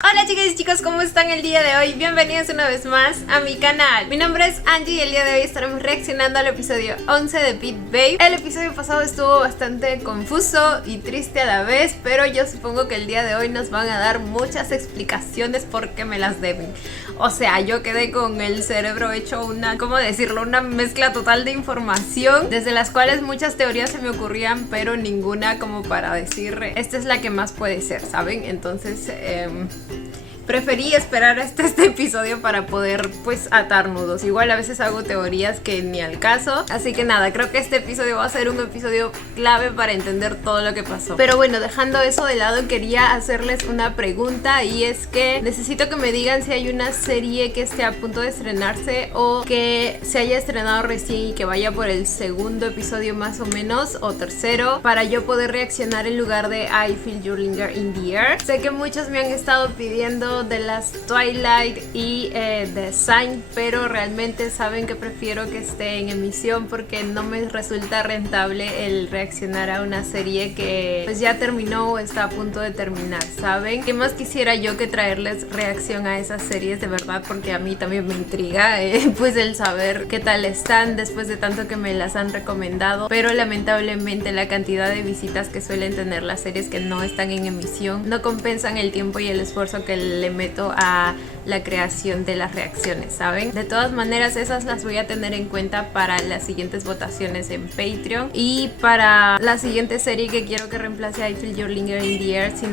Hola chicas y chicos, ¿cómo están el día de hoy? Bienvenidos una vez más a mi canal. Mi nombre es Angie y el día de hoy estaremos reaccionando al episodio 11 de Beat Babe. El episodio pasado estuvo bastante confuso y triste a la vez, pero yo supongo que el día de hoy nos van a dar muchas explicaciones porque me las deben. O sea, yo quedé con el cerebro hecho ¿cómo decirlo? Una mezcla total de información, desde las cuales muchas teorías se me ocurrían, pero ninguna como para decir, esta es la que más puede ser, ¿saben? Entonces, preferí esperar hasta este episodio para poder pues atar nudos. Igual a veces hago teorías que ni al caso. Así que nada, creo que este episodio va a ser un episodio clave para entender todo lo que pasó. Pero bueno, dejando eso de lado, quería hacerles una pregunta. Y es que necesito que me digan si hay una serie que esté a punto de estrenarse o que se haya estrenado recién y que vaya por el segundo episodio más o menos, o tercero, para yo poder reaccionar en lugar de I Feel Your Linger in the Air. Sé que muchos me han estado pidiendo The Last Twilight y The Sign, pero realmente saben que prefiero que esté en emisión porque no me resulta rentable el reaccionar a una serie que pues ya terminó o está a punto de terminar, ¿saben? ¿Qué más quisiera yo que traerles reacción a esas series de verdad? Porque a mí también me intriga pues el saber qué tal están después de tanto que me las han recomendado, pero lamentablemente la cantidad de visitas que suelen tener las series que no están en emisión no compensan el tiempo y el esfuerzo que le meto a la creación de las reacciones, ¿saben? De todas maneras, esas las voy a tener en cuenta para las siguientes votaciones en Patreon. Y para la siguiente serie que quiero que reemplace a I Feel Your Linger in the Air, si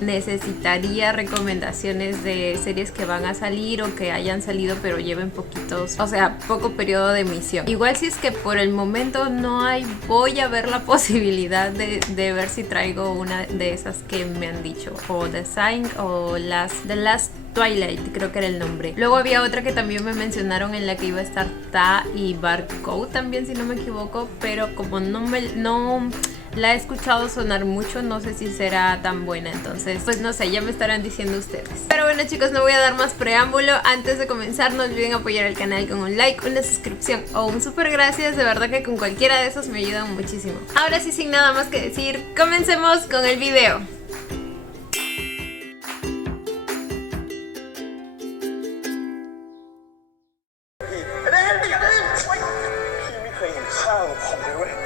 necesitaría recomendaciones de series que van a salir o que hayan salido pero lleven poquitos, o sea, poco periodo de emisión. Igual si es que por el momento no hay, voy a ver la posibilidad de ver si traigo una de esas que me han dicho, o The Sign o The Last Twilight, creo que era el nombre. Luego había otra que también me mencionaron en la que iba a estar Ta y Barcode también, si no me equivoco, pero como no la he escuchado sonar mucho, no sé si será tan buena, entonces pues no sé, ya me estarán diciendo ustedes. Pero bueno chicos, no voy a dar más preámbulo. Antes de comenzar, no olviden apoyar el canal con un like, una suscripción o un super gracias. De verdad que con cualquiera de esos me ayudan muchísimo. Ahora sí, sin nada más que decir, comencemos con el video.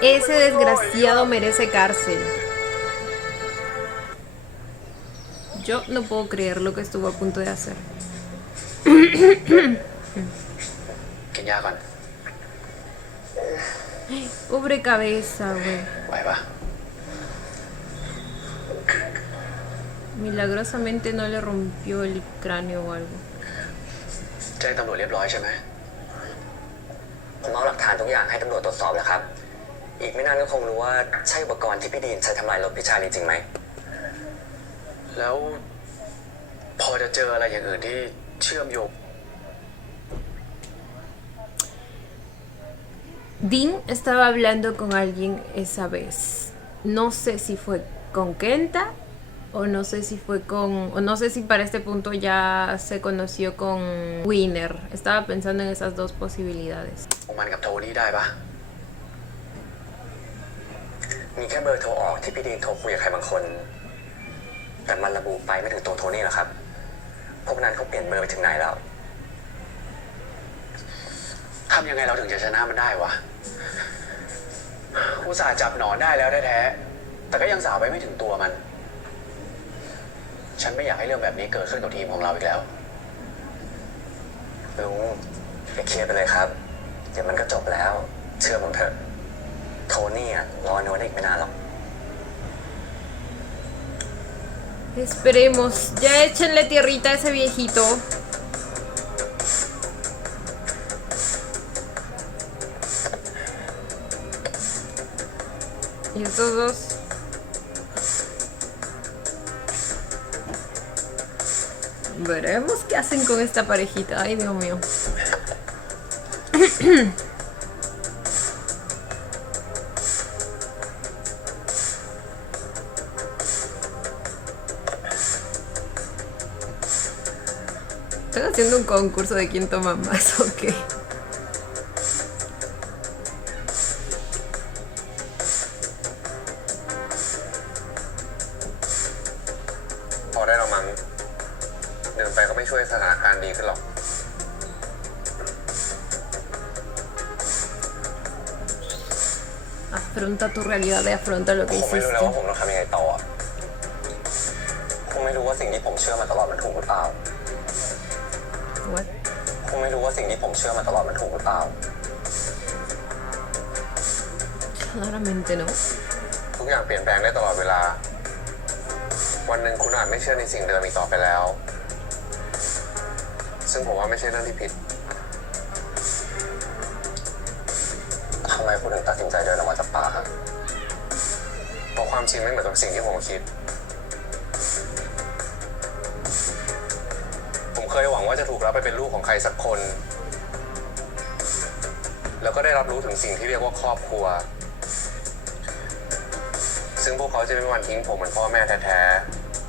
Ese desgraciado merece cárcel. Yo no puedo creer lo que estuvo a punto de hacer. Pobre cabeza, güey. Milagrosamente no le rompió el cráneo o algo. Dean estaba hablando con alguien esa vez. No sé si fue con Kenta o no sé si fue o no sé si para este punto ya se conoció con Winner. Estaba pensando en esas dos posibilidades. Esperemos, ya échenle tierrita a ese viejito. Y estos dos. Veremos qué hacen con esta parejita. Ay, Dios mío. Están haciendo un concurso de quién toma más, ok. ดื่มไปก็ไม่ช่วยสถานการณ์ดีขึ้นหรอก Afronta tu realidad y afronta lo ผ que มไม่รู้แล้ว hiciste. ว่าผมต้องทำยังไงต่ออะผมไม่รู้ว่าสิ่งที่ผมเชื่อมาตลอดมันถูกหรือเปล่า What? ผมไม่รู้ว่าสิ่งที่ผมเชื่อมาตลอดมันถูกหรือเปล่า Claramente no. ทุกอย่างเปลี่ยนแปลงได้ตลอดเวลา วันหนึ่งคุณอาจไม่เชื่อในสิ่งเดิมอีกต่อไปแล้ว ซึ่งผมว่าไม่ใช่เรื่องที่ผิดทำไมคุณถึงตัดสินใจเดินออกมาจากป่าครับเพราะความจริงไม่เหมือนกับสิ่งที่ผมคิด ผมเคยหวังว่าจะถูกรับไปเป็นลูกของใครสักคน แล้วก็ได้รับรู้ถึงสิ่งที่เรียกว่าครอบครัว ซึ่งพวกเขาจะไม่มีวันทิ้งผมเหมือนพ่อแม่แท้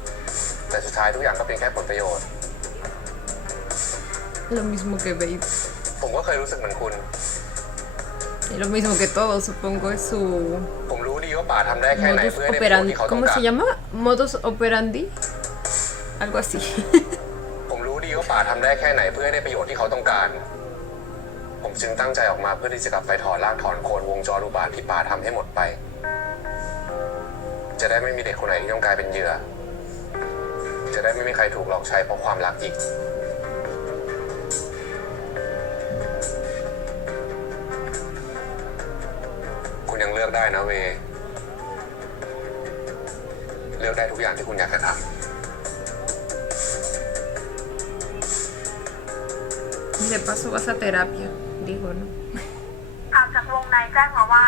ๆ แต่สุดท้ายทุกอย่างก็เป็นแค่ผลประโยชน์ Lo mismo que Babe. ผมก็เคยรู้สึกเหมือนคุณ Y lo mismo que todo, supongo, es su ผมรู้ดีว่าป่าทำได้แค่ไหน modus เพื่อให้ได้ประโยชน์ operandi. ที่เขาต้อง ¿Cómo การ se llama? Modus operandi. Algo así. ผมรู้ดีว่าป่าทำได้แค่ไหนเพื่อให้ได้ประโยชน์ที่เขาต้องการ ผมจึงตั้งใจออกมาเพื่อที่จะกลับไปถอนรากถอนโคนวงจรอุบาทที่ป่าทำให้หมดไป จะได้ไม่มีเด็กคนไหนที่ต้องกลายเป็นเหยื่อ จะได้ไม่มีใครถูกหลอกใช้เพราะความรักอีก คุณยังเลือกได้นะเว เลือกได้ทุกอย่างที่คุณอยากจะทำ Y de paso vas a terapia, digo, ¿no? ข่าวจากวงในแจ้งมาว่า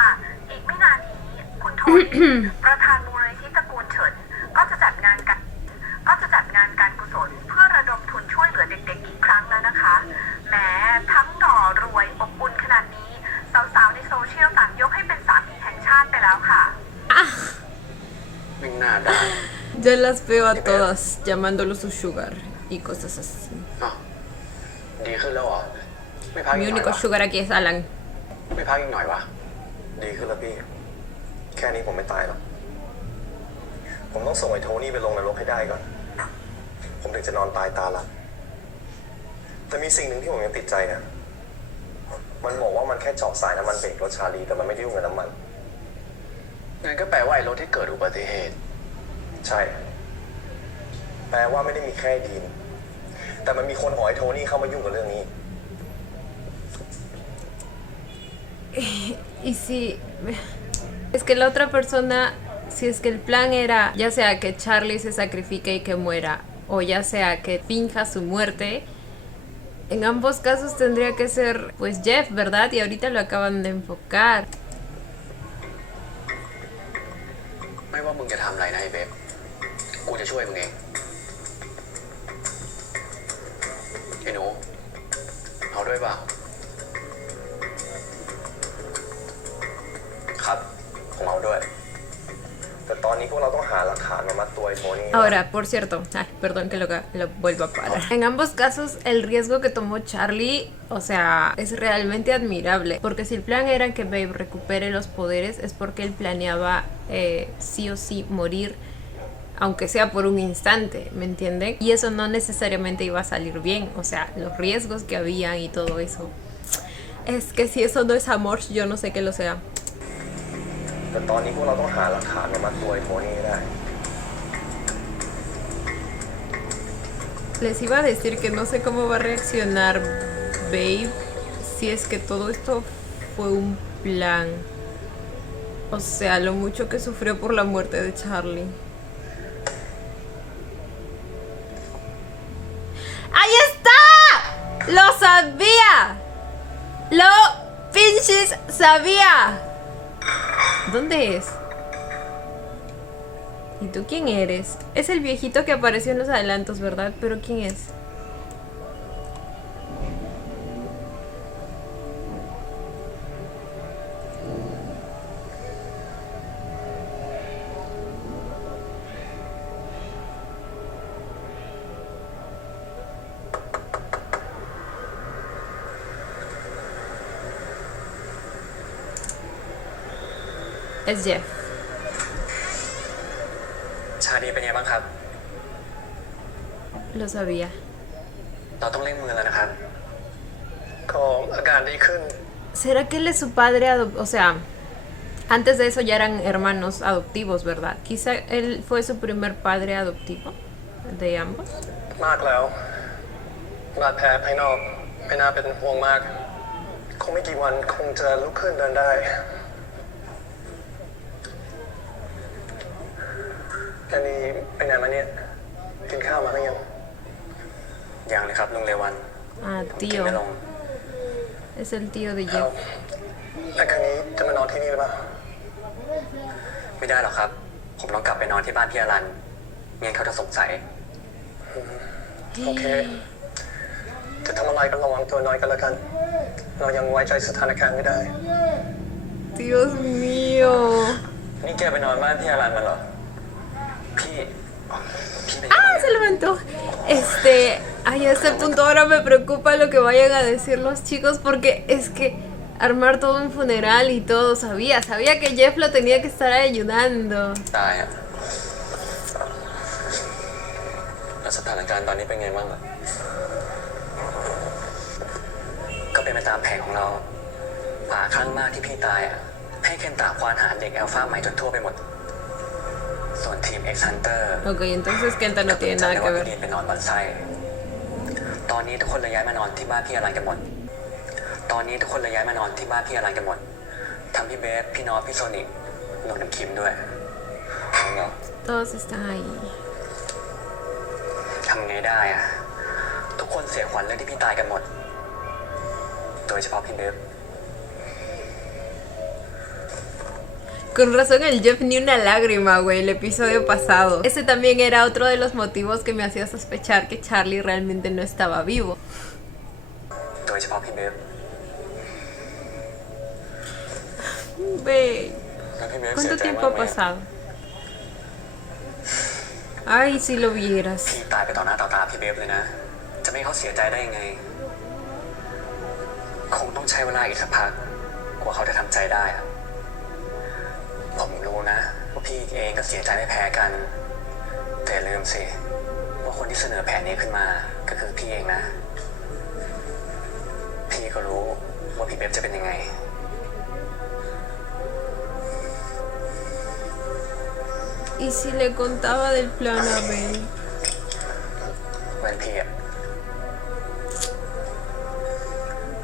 อีกไม่นานนี้คุณโทนี่ ประธานมูลนิธิตระกูลเฉินก็จะจัดงานการกุศลเพื่อระดมทุนช่วยเหลือเด็กๆอีกครั้งแล้วนะคะแม้ทั้งหน่อรวยอบอุ่นขนาดนี้สาวๆในโซเชียลต่างยกให้เป็นสามีแห่งชาติไปแล้วค่ะ ไม่น่าได้ Ya las veo a todas llamándolo su sugar y cosas así. อ้าวดีขึ้นแล้วเหรอ ไม่พัก Mi อีกหน่อย único วะ sugar aquí es Alan. ไม่พักอีกหน่อยวะ ดีขึ้นแล้วพี่ แค่นี้ผมไม่ตายหรอก ผมต้องส่งไอ้โทนี่ไปลงนรกให้ได้ก่อน ผมถึงจะนอนตายตาหลับ แต่มีสิ่งหนึ่งที่ผมยังติดใจนะ มันบอกว่ามันแค่เจาะสายน้ำมันเบรกรถชาลีแต่มันไม่ได้ยุ่งกับน้ำมัน งั้นก็แปลว่าไอ้รถที่เกิดอุบัติเหตุ ใช่ แปลว่าไม่ได้มีแค่ดีน แต่มันมีคนหอยโทนี่เข้ามายุ่งกับเรื่องนี้ Y si... Es que la otra persona, si es que el plan era ya sea que Charlie se sacrifique y que muera, o ya sea que finja su muerte, en ambos casos tendría que ser pues Jeff, ¿verdad? Y ahorita lo acaban de enfocar. ไม่ว่ามึงจะทำอะไรนะไอ้เบฟกูจะช่วยมึงเอง ไอ้หนู เอาด้วยเปล่า ครับ ผมเอาด้วย แต่ตอนนี้พวกเราต้องหาหลักฐานมามัดตัวไอ้โทนี่ Ahora, por cierto, ay, perdón que lo vuelva a parar. En ambos casos, el riesgo que tomó Charlie, o sea, es realmente admirable. Porque si el plan era que Babe recupere los poderes, es porque él planeaba sí o sí morir, aunque sea por un instante, ¿me entienden? Y eso no necesariamente iba a salir bien, o sea, los riesgos que habían y todo eso. Es que si eso no es amor, yo no sé qué lo sea. แต่ตอนนี้พวกเราต้องหาหลักฐานมามัดตัวไอ้โทนี่ให้ได้ Les iba a decir que no sé cómo va a reaccionar Babe si es que todo esto fue un plan. O sea, lo mucho que sufrió por la muerte de Charlie. ¡Ahí está! ¡Lo sabía! ¡Lo pinches sabía! ¿Dónde es? ¿Y tú quién eres? Es el viejito que apareció en los adelantos, ¿verdad? ¿Pero quién es? Es Jeff. ชาดีเป็นไงบ้างครับ Lo sabía. เราต้องเร่งมือแล้วนะครับก็อาการดีขึ้น ¿Será que él es su padre adoptivo? O sea, antes de eso ya eran hermanos adoptivos, ¿verdad? Quizá él fue su primer padre adoptivo de ambos. มากแล้วบาดแผลภายนอกไม่น่าเป็นห่วงมาก คงไม่กี่วันคงจะลุกขึ้นเดินได้แค่นี้ไปไหนมาเนี่ยกินข้าวมาหรือยังยังเลยครับลุงเรวัน Ah, กิน tío. ไม่ลง Es el tío de แล้ว Jeff. แล้วคืนนี้จะมานอนที่นี่หรือเปล่าไม่ได้หรอกครับ ผมต้องกลับไปนอนที่บ้านพี่อรันงั้นเขาจะสงสัยโอเค จะทำอะไรก็ระวังตัวน้อยกันแล้วกัน เรายังไว้ใจสถานการณ์ไม่ได้ Dios mío. นี่แกไปนอนบ้านพี่อรันมาเหรอ พี่เป็น Ah, se levantó. Ay, a este punto ahora me preocupa lo que vayan a decir los chicos porque es que armar todo un funeral y todo, sabía que Jeff lo tenía que estar ayudando. ตายอ่ะแล้วสถานการณ์ตอนนี้เป็นไงบ้างอ่ะก็เป็นไปตามแผนของเราป่าคลั่งมากที่พี่ตายอ่ะให้เคนตาควานหาเด็กแอลฟาใหม่จนทั่วไปหมด ส่วนทีม X Hunter Ok, entonces Kenta no tiene nada que พี่ ver. ดีนไปนอนบอนไซตอนนี้ทุกคนเลยย้ายมานอนที่บ้านพี่อรันกันหมดทำพี่เบฟพี่นอตพี่โซนิกรวมถึงคิมด้วยเอาเนาะ Todos están ahí. ทำไงได้อะทุกคนเสียขวัญเรื่องที่พี่ตายกันหมด โดยเฉพาะพี่เบฟ Con razón el Jeff ni una lágrima, güey, el episodio pasado. Ese también era otro de los motivos que me hacía sospechar que Charlie realmente no estaba vivo. โดยเฉพาะพี่เบฟ Ve, แล้วพี่เบฟเสี ¿cuánto ยใจ tiempo มาก ha ไหม pasado? Ay, si lo vieras. พี่ตายไปต่อหน้าต่อตาพี่เบฟเลยนะ จะไม่ให้เขาเสียใจได้ยังไง คงต้องใช้เวลาอีกสักพักกว่าเขาจะทำใจได้อะผมรู้นะว่าพี่เองก็เสียใจไม่แพ้กัน แต่ลืมสิว่าคนที่เสนอแผนนี้ขึ้นมาก็คือพี่เองนะ พี่ก็รู้ว่าพี่เบฟจะเป็นยังไง ¿Y si le contaba del plan a Bey? เหมือนพี่อะ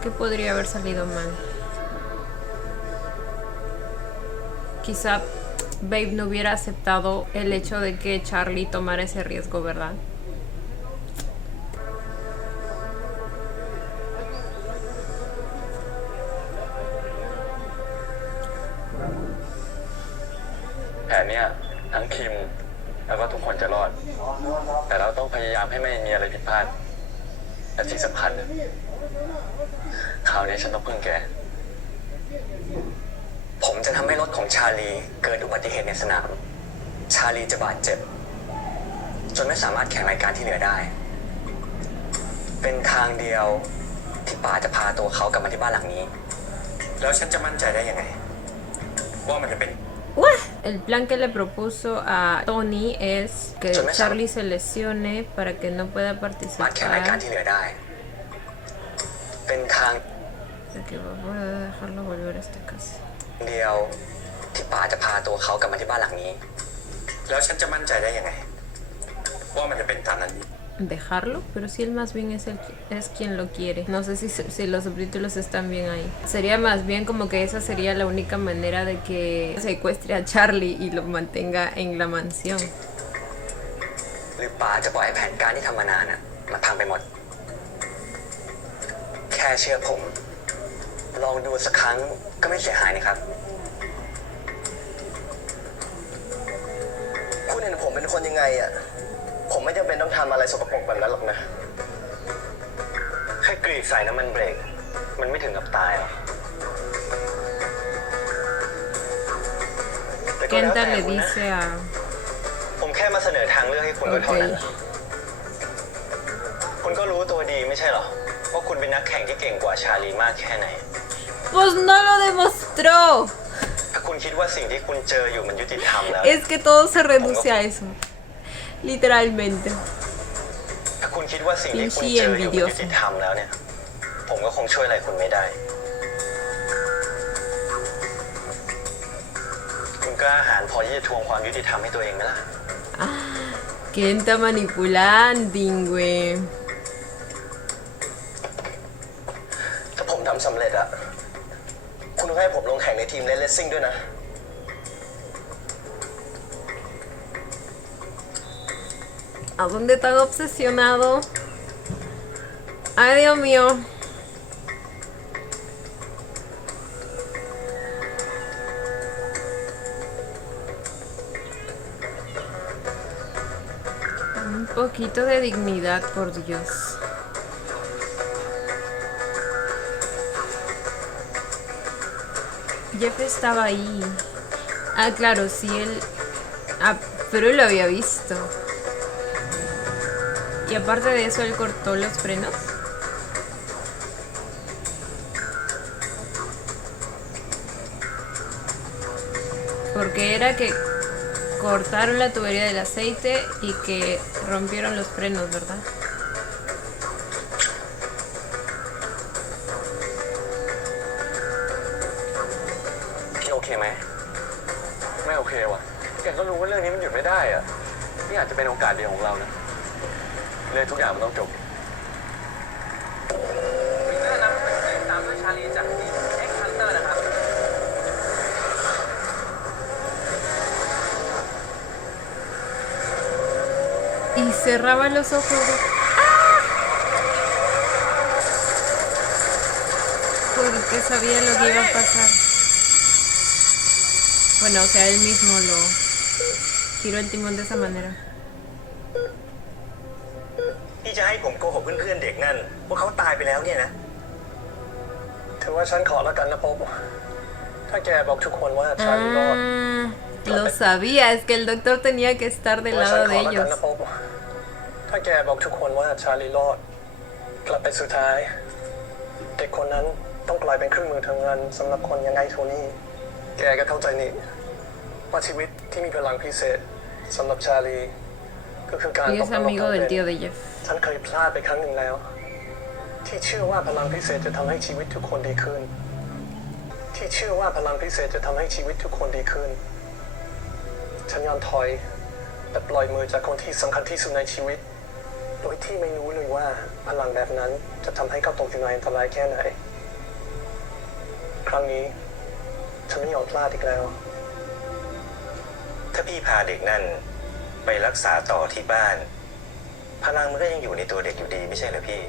¿Qué podría haber salido mal? Quizá Babe no hubiera aceptado el hecho de que Charlie tomara ese riesgo, ¿verdad? แผนเนี้ยทั้งคิมแล้วก็ทุกคนจะรอด แต่เราต้องพยายามให้ไม่มีอะไรผิดพลาดและที่สำคัญคราวนี้ฉันต้องพึ่งแก ผมจะทำให้รถของชาลีเกิดอุบัติเหตุในสนาม ชาลีจะบาดเจ็บ จนไม่สามารถแข่งรายการที่เหลือได้ เป็นทางเดียวที่ป๋าจะพาตัวเขากลับมาที่บ้านหลังนี้ แล้วฉันจะมั่นใจได้ยังไง ว่ามันจะเป็น ¡Uah! El plan que le propuso a Tony es que Charlie se lesione para que no pueda มาแข่งรายการ participar. ที่เหลือได้ เป็นทาง De que va a poder dejarlo volver a esta casa. เดียวที่ป๋าจะพาตัวเขากลับมาที่บ้านหลังนี้ แล้วฉันจะมั่นใจได้ยังไง ว่ามันจะเป็นตามนั้น Dejarlo, pero si él más bien es quien lo quiere. No sé si los subtítulos están bien ahí. Sería más bien como que esa sería la única manera de que secuestre a Charlie y lo mantenga en la mansión. หรือป๋าจะปล่อยให้แผนการที่ทำมานานมาพังไปหมด แค่เชื่อผม ลองดูสักครั้งก็ไม่เสียหายนะครับ คุณเห็นผมเป็นคนยังไงอ่ะ ผมไม่จำเป็นต้องทำอะไรสกปรกแบบนั้นหรอกนะ แค่กรีดใส่น้ำมันเบรก มันไม่ถึงกับตายหรอก Kenta le dice a... ผมแค่มาเสนอทางเลือกให้คุณก็เท่านั้น Ok. คุณก็รู้ตัวดีไม่ใช่หรอ ว่าคุณเป็นนักแข่งที่เก่งกว่าชาลีมากแค่ไหน Pues no lo demostró. ถ้าคุณคิดว่าสิ่งที่คุณเจออยู่มันยุติธรรมแล้ว Es que todo se reduce a eso. Literalmente. ถ้าคุณ คุณคิดว่าสิ่งที่คุณเจออยู่ยุติธรรมแล้วเนี่ย ผมก็คงช่วยอะไรคุณไม่ได้ คุณกล้าหาญพอที่จะทวงความยุติธรรมให้ตัวเองไหมล่ะ Que está manipulando, güey. ถ้าผมทำสำเร็จอะคุณต้องให้ผมลงแข่งในทีมเลสซิ่งด้วยนะ ¿A dónde tan obsesionado? Ay, Dios mío. Un poquito de dignidad, por Dios. Jeff estaba ahí. Ah, claro, sí, él... Ah, pero él lo había visto. Y aparte de eso, él cortó los frenos. Porque era que cortaron la tubería del aceite y que rompieron los frenos, ¿verdad? พี่โอเคไหม ไม่โอเคว่ะแกก็รู้ว่าเรื่องนี้มันหยุดไม่ได้อะนี่อาจจะเป็นโอกาสเดียวของเรานะเรื่องทุกอย่างมันต้องจบวินเนอร์นำเป็นตามด้วยชาลีจากทีมเอ็กซ์ฮันเตอร์นะครับ Y cerraba los ojos. Porque sabía lo que iba a pasar. Bueno, o sea, él mismo lo giró el timón de esa manera. นี่จะให้ผมโกหกเพื่อนๆเด็กนั่นว่าเขาตายไปแล้วเนี่ยนะ ถือว่าฉันขอแล้วกันนะป๊อบถ้าแกบอกทุกคนว่าฉันรอด Lo sabía, es que el doctor tenía que estar del lado de ellos. ถ้าแกบอกทุกคนว่าชาลีรอดกลับไปสุดท้ายเด็กคนนั้นต้องกลายเป็นเครื่องมือทำงานสำหรับคนยังไงโทนี่แกก็เข้าใจนี่ว่าชีวิตที่มีพลังพิเศษสำหรับชาลีก็คือการ Y es amigo del tío de Jeff. ฉันเคยพลาดไปครั้งหนึ่งแล้ว ที่เชื่อว่าพลังพิเศษจะทำให้ชีวิตทุกคนดีขึ้น ที่เชื่อว่าพลังพิเศษจะทำให้ชีวิตทุกคนดีขึ้น ฉันยอมถอยและปล่อยมือจากคนที่สำคัญที่สุดในชีวิต โดยที่ไม่รู้เลยว่าพลังแบบนั้นจะทำให้เขาตกอยู่ในอันตรายแค่ไหน ครั้งนี้ฉันไม่ยอมพลาดอีกแล้ว ถ้าพี่พาเด็กนั่นไปรักษาต่อที่บ้าน พลังมันก็ยังอยู่ในตัวเด็กอยู่ดีไม่ใช่เหรอพี่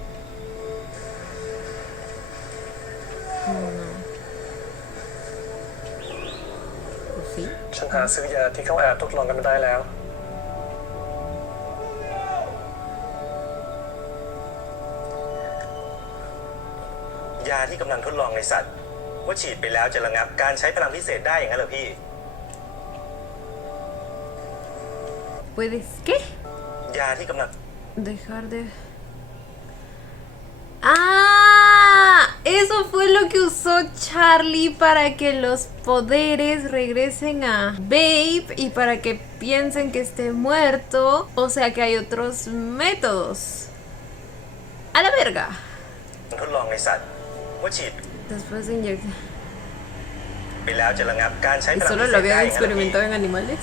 Pues sí. ฉันหาซื้อยาที่เขาแอบทดลองกันมาได้แล้ว ยาที่กำลังทดลองในสัตว์ ว่าฉีดไปแล้วจะระงับการใช้พลังพิเศษได้อย่างนั้นเหรอพี่ ¿Puedes qué? ยาที่กำลัง Dejar de... ¡Ah! Eso fue lo que usó Charlie para que los poderes regresen a Babe y para que piensen que esté muerto. O sea que hay otros métodos. ¡A la verga! ทดลองในสัตว์ ว่าฉีด Después de inyectar... ไปแล้วจะระงับการใช้พ ¿Y ลัง solo พิเศ lo ษได้ habían อย่างนั้นเหรอพี่ experimentado en animales?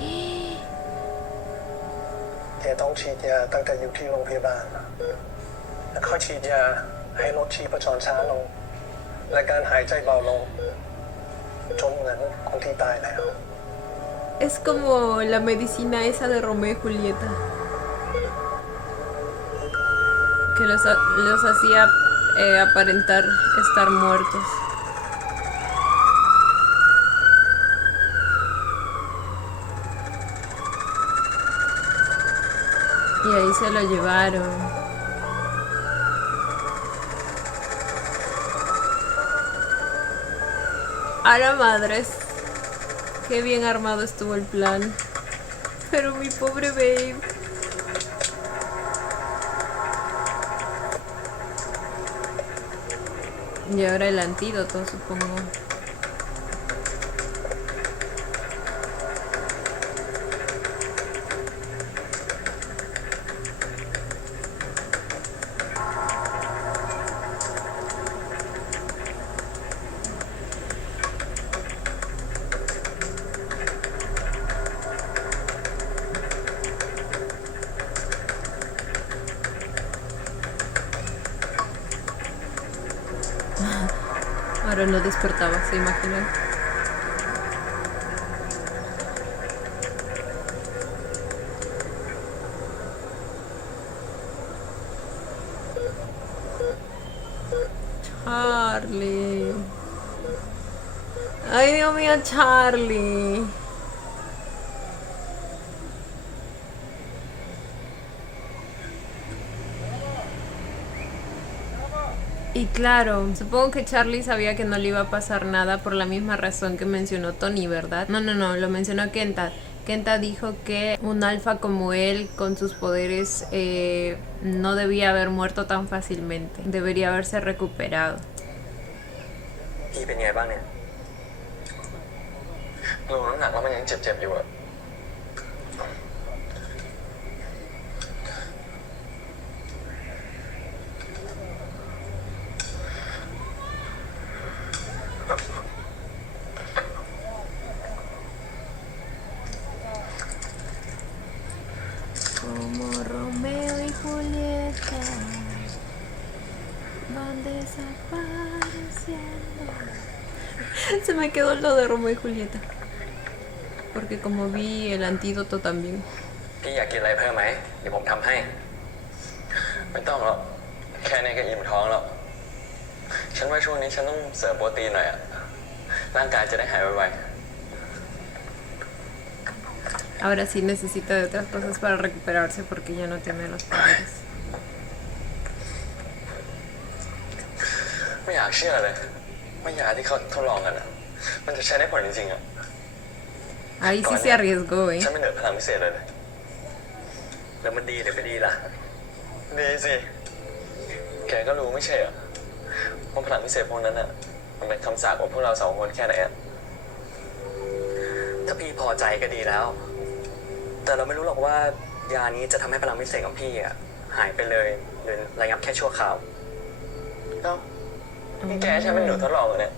¡Eh! แกต้องฉีดยาตั้งแต่อยู่ที่โรงพยาบาล แล้วค่อยฉีดยาให้ลดชีพจรช้าลง และการหายใจเบาลง จนเหมือนคนที่ตายแล้ว Es como la medicina esa de Romeo y Julieta. Que los hacía aparentar estar muertos. Y ahí se lo llevaron. A la madres. Qué bien armado estuvo el plan. Pero mi pobre babe. Y ahora el antídoto, supongo. Pero no despertaba, ¿se imaginan? Charlie. Ay, Dios mío, Charlie. Y claro, supongo que Charlie sabía que no le iba a pasar nada por la misma razón que mencionó Tony, ¿verdad? No, lo mencionó Kenta. Kenta dijo que un alfa como él, con sus poderes, no debía haber muerto tan fácilmente. Debería haberse recuperado. พี่เป็นไงบ้างเนี่ยลงน้ำหนักแล้วมันยังเจ็บๆอยู่อะ Como Romeo y Julieta van desapareciendo. Se me quedó lo de Romeo y Julieta. Porque como vi el antídoto también. พี่อยากกินอะไรเพิ่มไหมเดี๋ยวผมทำให้ไม่ต้องหรอกแค่นี้ก็อิ่มท้องแล้วฉันว่าช่วงนี้ฉันต้องเสริมโปรตีนหน่อยอะร่างกายจะได้หายไว Ahora sí necesita de otras cosas para recuperarse porque ya no tiene los poderes. ไม่อยากเชื่อเลยว่ายาที่เขาทดลองกันอะมันจะใช้ได้ผลจริงๆอะ Ahí sí se arriesgó, ฉันไม่เหนือพลังพิเศษเลยแล้วมันดีหรือไม่ดีล่ะดีสิแกก็รู้ไม่ใช่เหรอว่าพลังพิเศษพวกนั้นอะมันเป็นคำสาปของพวกเราสองคนแค่ไหนอะถ้าพี่พอใจก็ดีแล้วแต่เราไม่รู้หรอกว่ายานี้จะทำให้พลังพิเศษของพี่อะหายไปเลยหรือระงับแค่ชั่วคราวเอ้านี่แกใช่เป็นหนูทดลองเหรอเนี่ย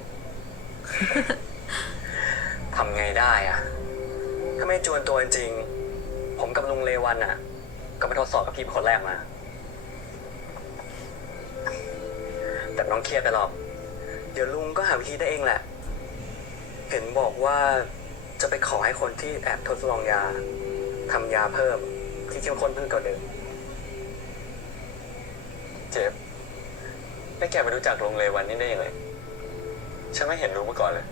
ทำไงได้อะถ้าไม่จวนตัวจริงผมกับลุงเลวันอะก็ไปทดสอบกับพี่เป็นคนแรกมาแต่น้องเครียดไปหรอกเดี๋ยวลุงก็หาวิธีได้เองแหละเห็นบอกว่าจะไปขอให้คนที่แอบทดลองยาทำยาเพิ่มที่เข้มข้นขึ้นกว่าเดิมเจ็บแล้วแกไปรู้จักลุงเลวันนี่ได้ยังไงฉันไม่เห็นรู้มาก่อนเลย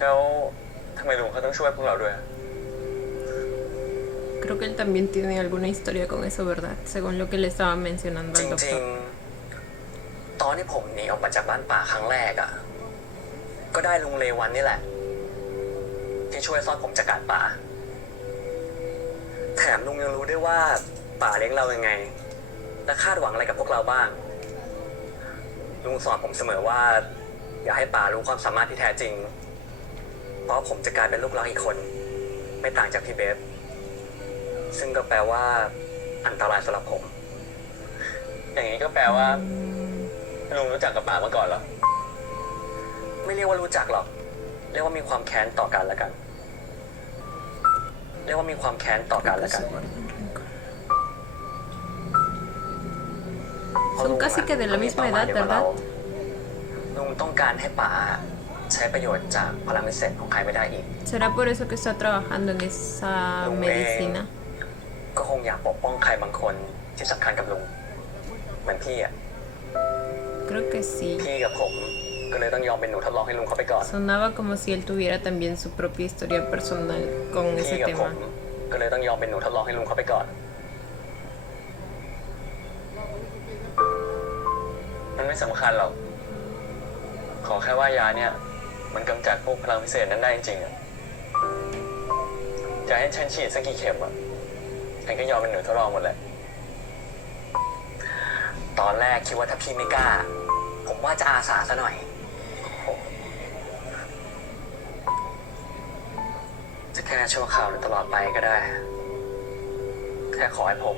แล้วทำไมลุงเขาต้องช่วยพวกเราด้วย Creo que él también tiene alguna historia con eso, ¿verdad? Según lo que le estaba mencionando จ al ริง doctor. ๆตอนที่ผมหนีออกมาจากบ้านป่าครั้งแรกอะก็ได้ลุงเลวันนี่แหละ ที่ช่วยซ่อนผมจากการป่าแถมลุงยังรู้ด้วยว่าป่าเลี้ยงเรายังไงและคาดหวังอะไรกับพวกเราบ้างลุงสอนผมเสมอว่าอย่าให้ป่ารู้ความสามารถที่แท้จริงเพราะผมจะกลายเป็นลูกรักอีกคนไม่ต่างจากพี่เบฟซึ่งก็แปลว่าอันตรายสำหรับผมอย่างนี้ก็แปลว่าลุงรู้จักกับป่ามาก่อนเหรอไม่เรียกว่ารู้จักหรอกเรียกว่ามีความแค้นต่อกันละกันเรียกว่ามีความแค้นต่อกันละกัน Son casi que de la misma edad, ¿verdad? ลุงต้องการให้ป่าใช้ประโยชน์จากพลังพิเศษของใครไม่ได้อีก ¿Será por eso que está trabajando en esa medicina? ก็คงอยากปกป้องใครบางคนที่สำคัญกับลุงเหมือนพี่อ่ะ Creo que sí. พี่กับผมก็เลยต้องยอมเป็นหนูทดลองให้ลุงเขาไปก่อน Sonaba como si él tuviera también su propia historia personal con พี่ ese กับผม tema. ก็เลยต้องยอมเป็นหนูทดลองให้ลุงเขาไปก่อนมันไม่สำคัญหรอกขอแค่ว่ายาเนี่ยมันกำจัดพวกพลังพิเศษนั้นได้จริงๆอะจะให้ฉันฉีดสักกี่เข็มอะฉันก็ยอมเป็นหนูทดลองหมดแหละตอนแรกคิดว่าถ้าพี่ไม่กล้าผมว่าจะอาสาซะหน่อยจะแค่ชั่วคราวหรือตลอดไปก็ได้แค่ขอให้ผม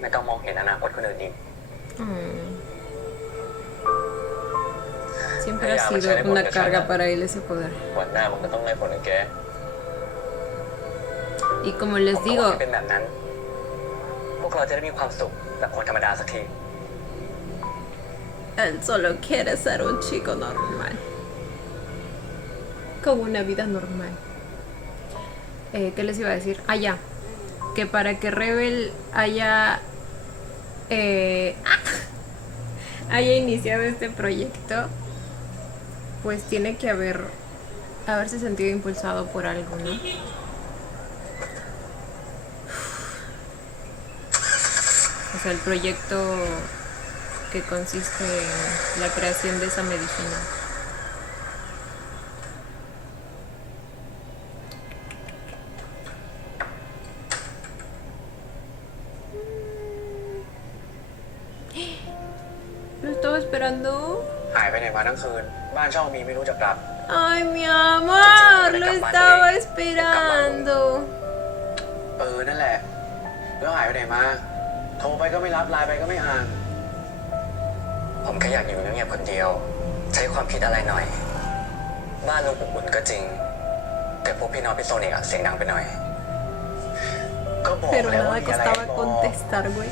ไม่ต้องมองเห็นอนาคตคนอื่นอีก Siempre ha sido una carga para él ese poder. วันหน้ามันก็ต้องได้ผลของแก Y como ผม les ก็หวัง digo, ให้เป็นแบบนั้น พวกเราจะได้มีความสุขแบบคนธรรมดาสักที Él solo quiere ser un chico normal. Con una vida normal. ¿Qué les iba a decir? Ah, ya. Que para que Rebel haya iniciado este proyecto, pues tiene que haberse sentido impulsado por algo, ¿no? O sea, el proyecto que consiste en la creación de esa medicina. Lo estaba esperando. หายไปไหนมาทั้งคืน บ้านช่องมีไม่รู้จักกลับ Ay, mi amor, lo estaba esperando. นั่นแหละ แล้วหายไปไหนมา โทรไปก็ไม่รับไลน์ไปก็ไม่อ่าน ผมแค่อยากอยู่เงียบๆคนเดียว ใช้ความคิดอะไรหน่อย บ้านลุงอบอุ่นก็จริง แต่พวกพี่น้องพี่โซนิกอะเสียงดังไปหน่อย ก็บอก Pero แล้ว nada ว่ามีอะไรให้ costaba บอก contestar, güey.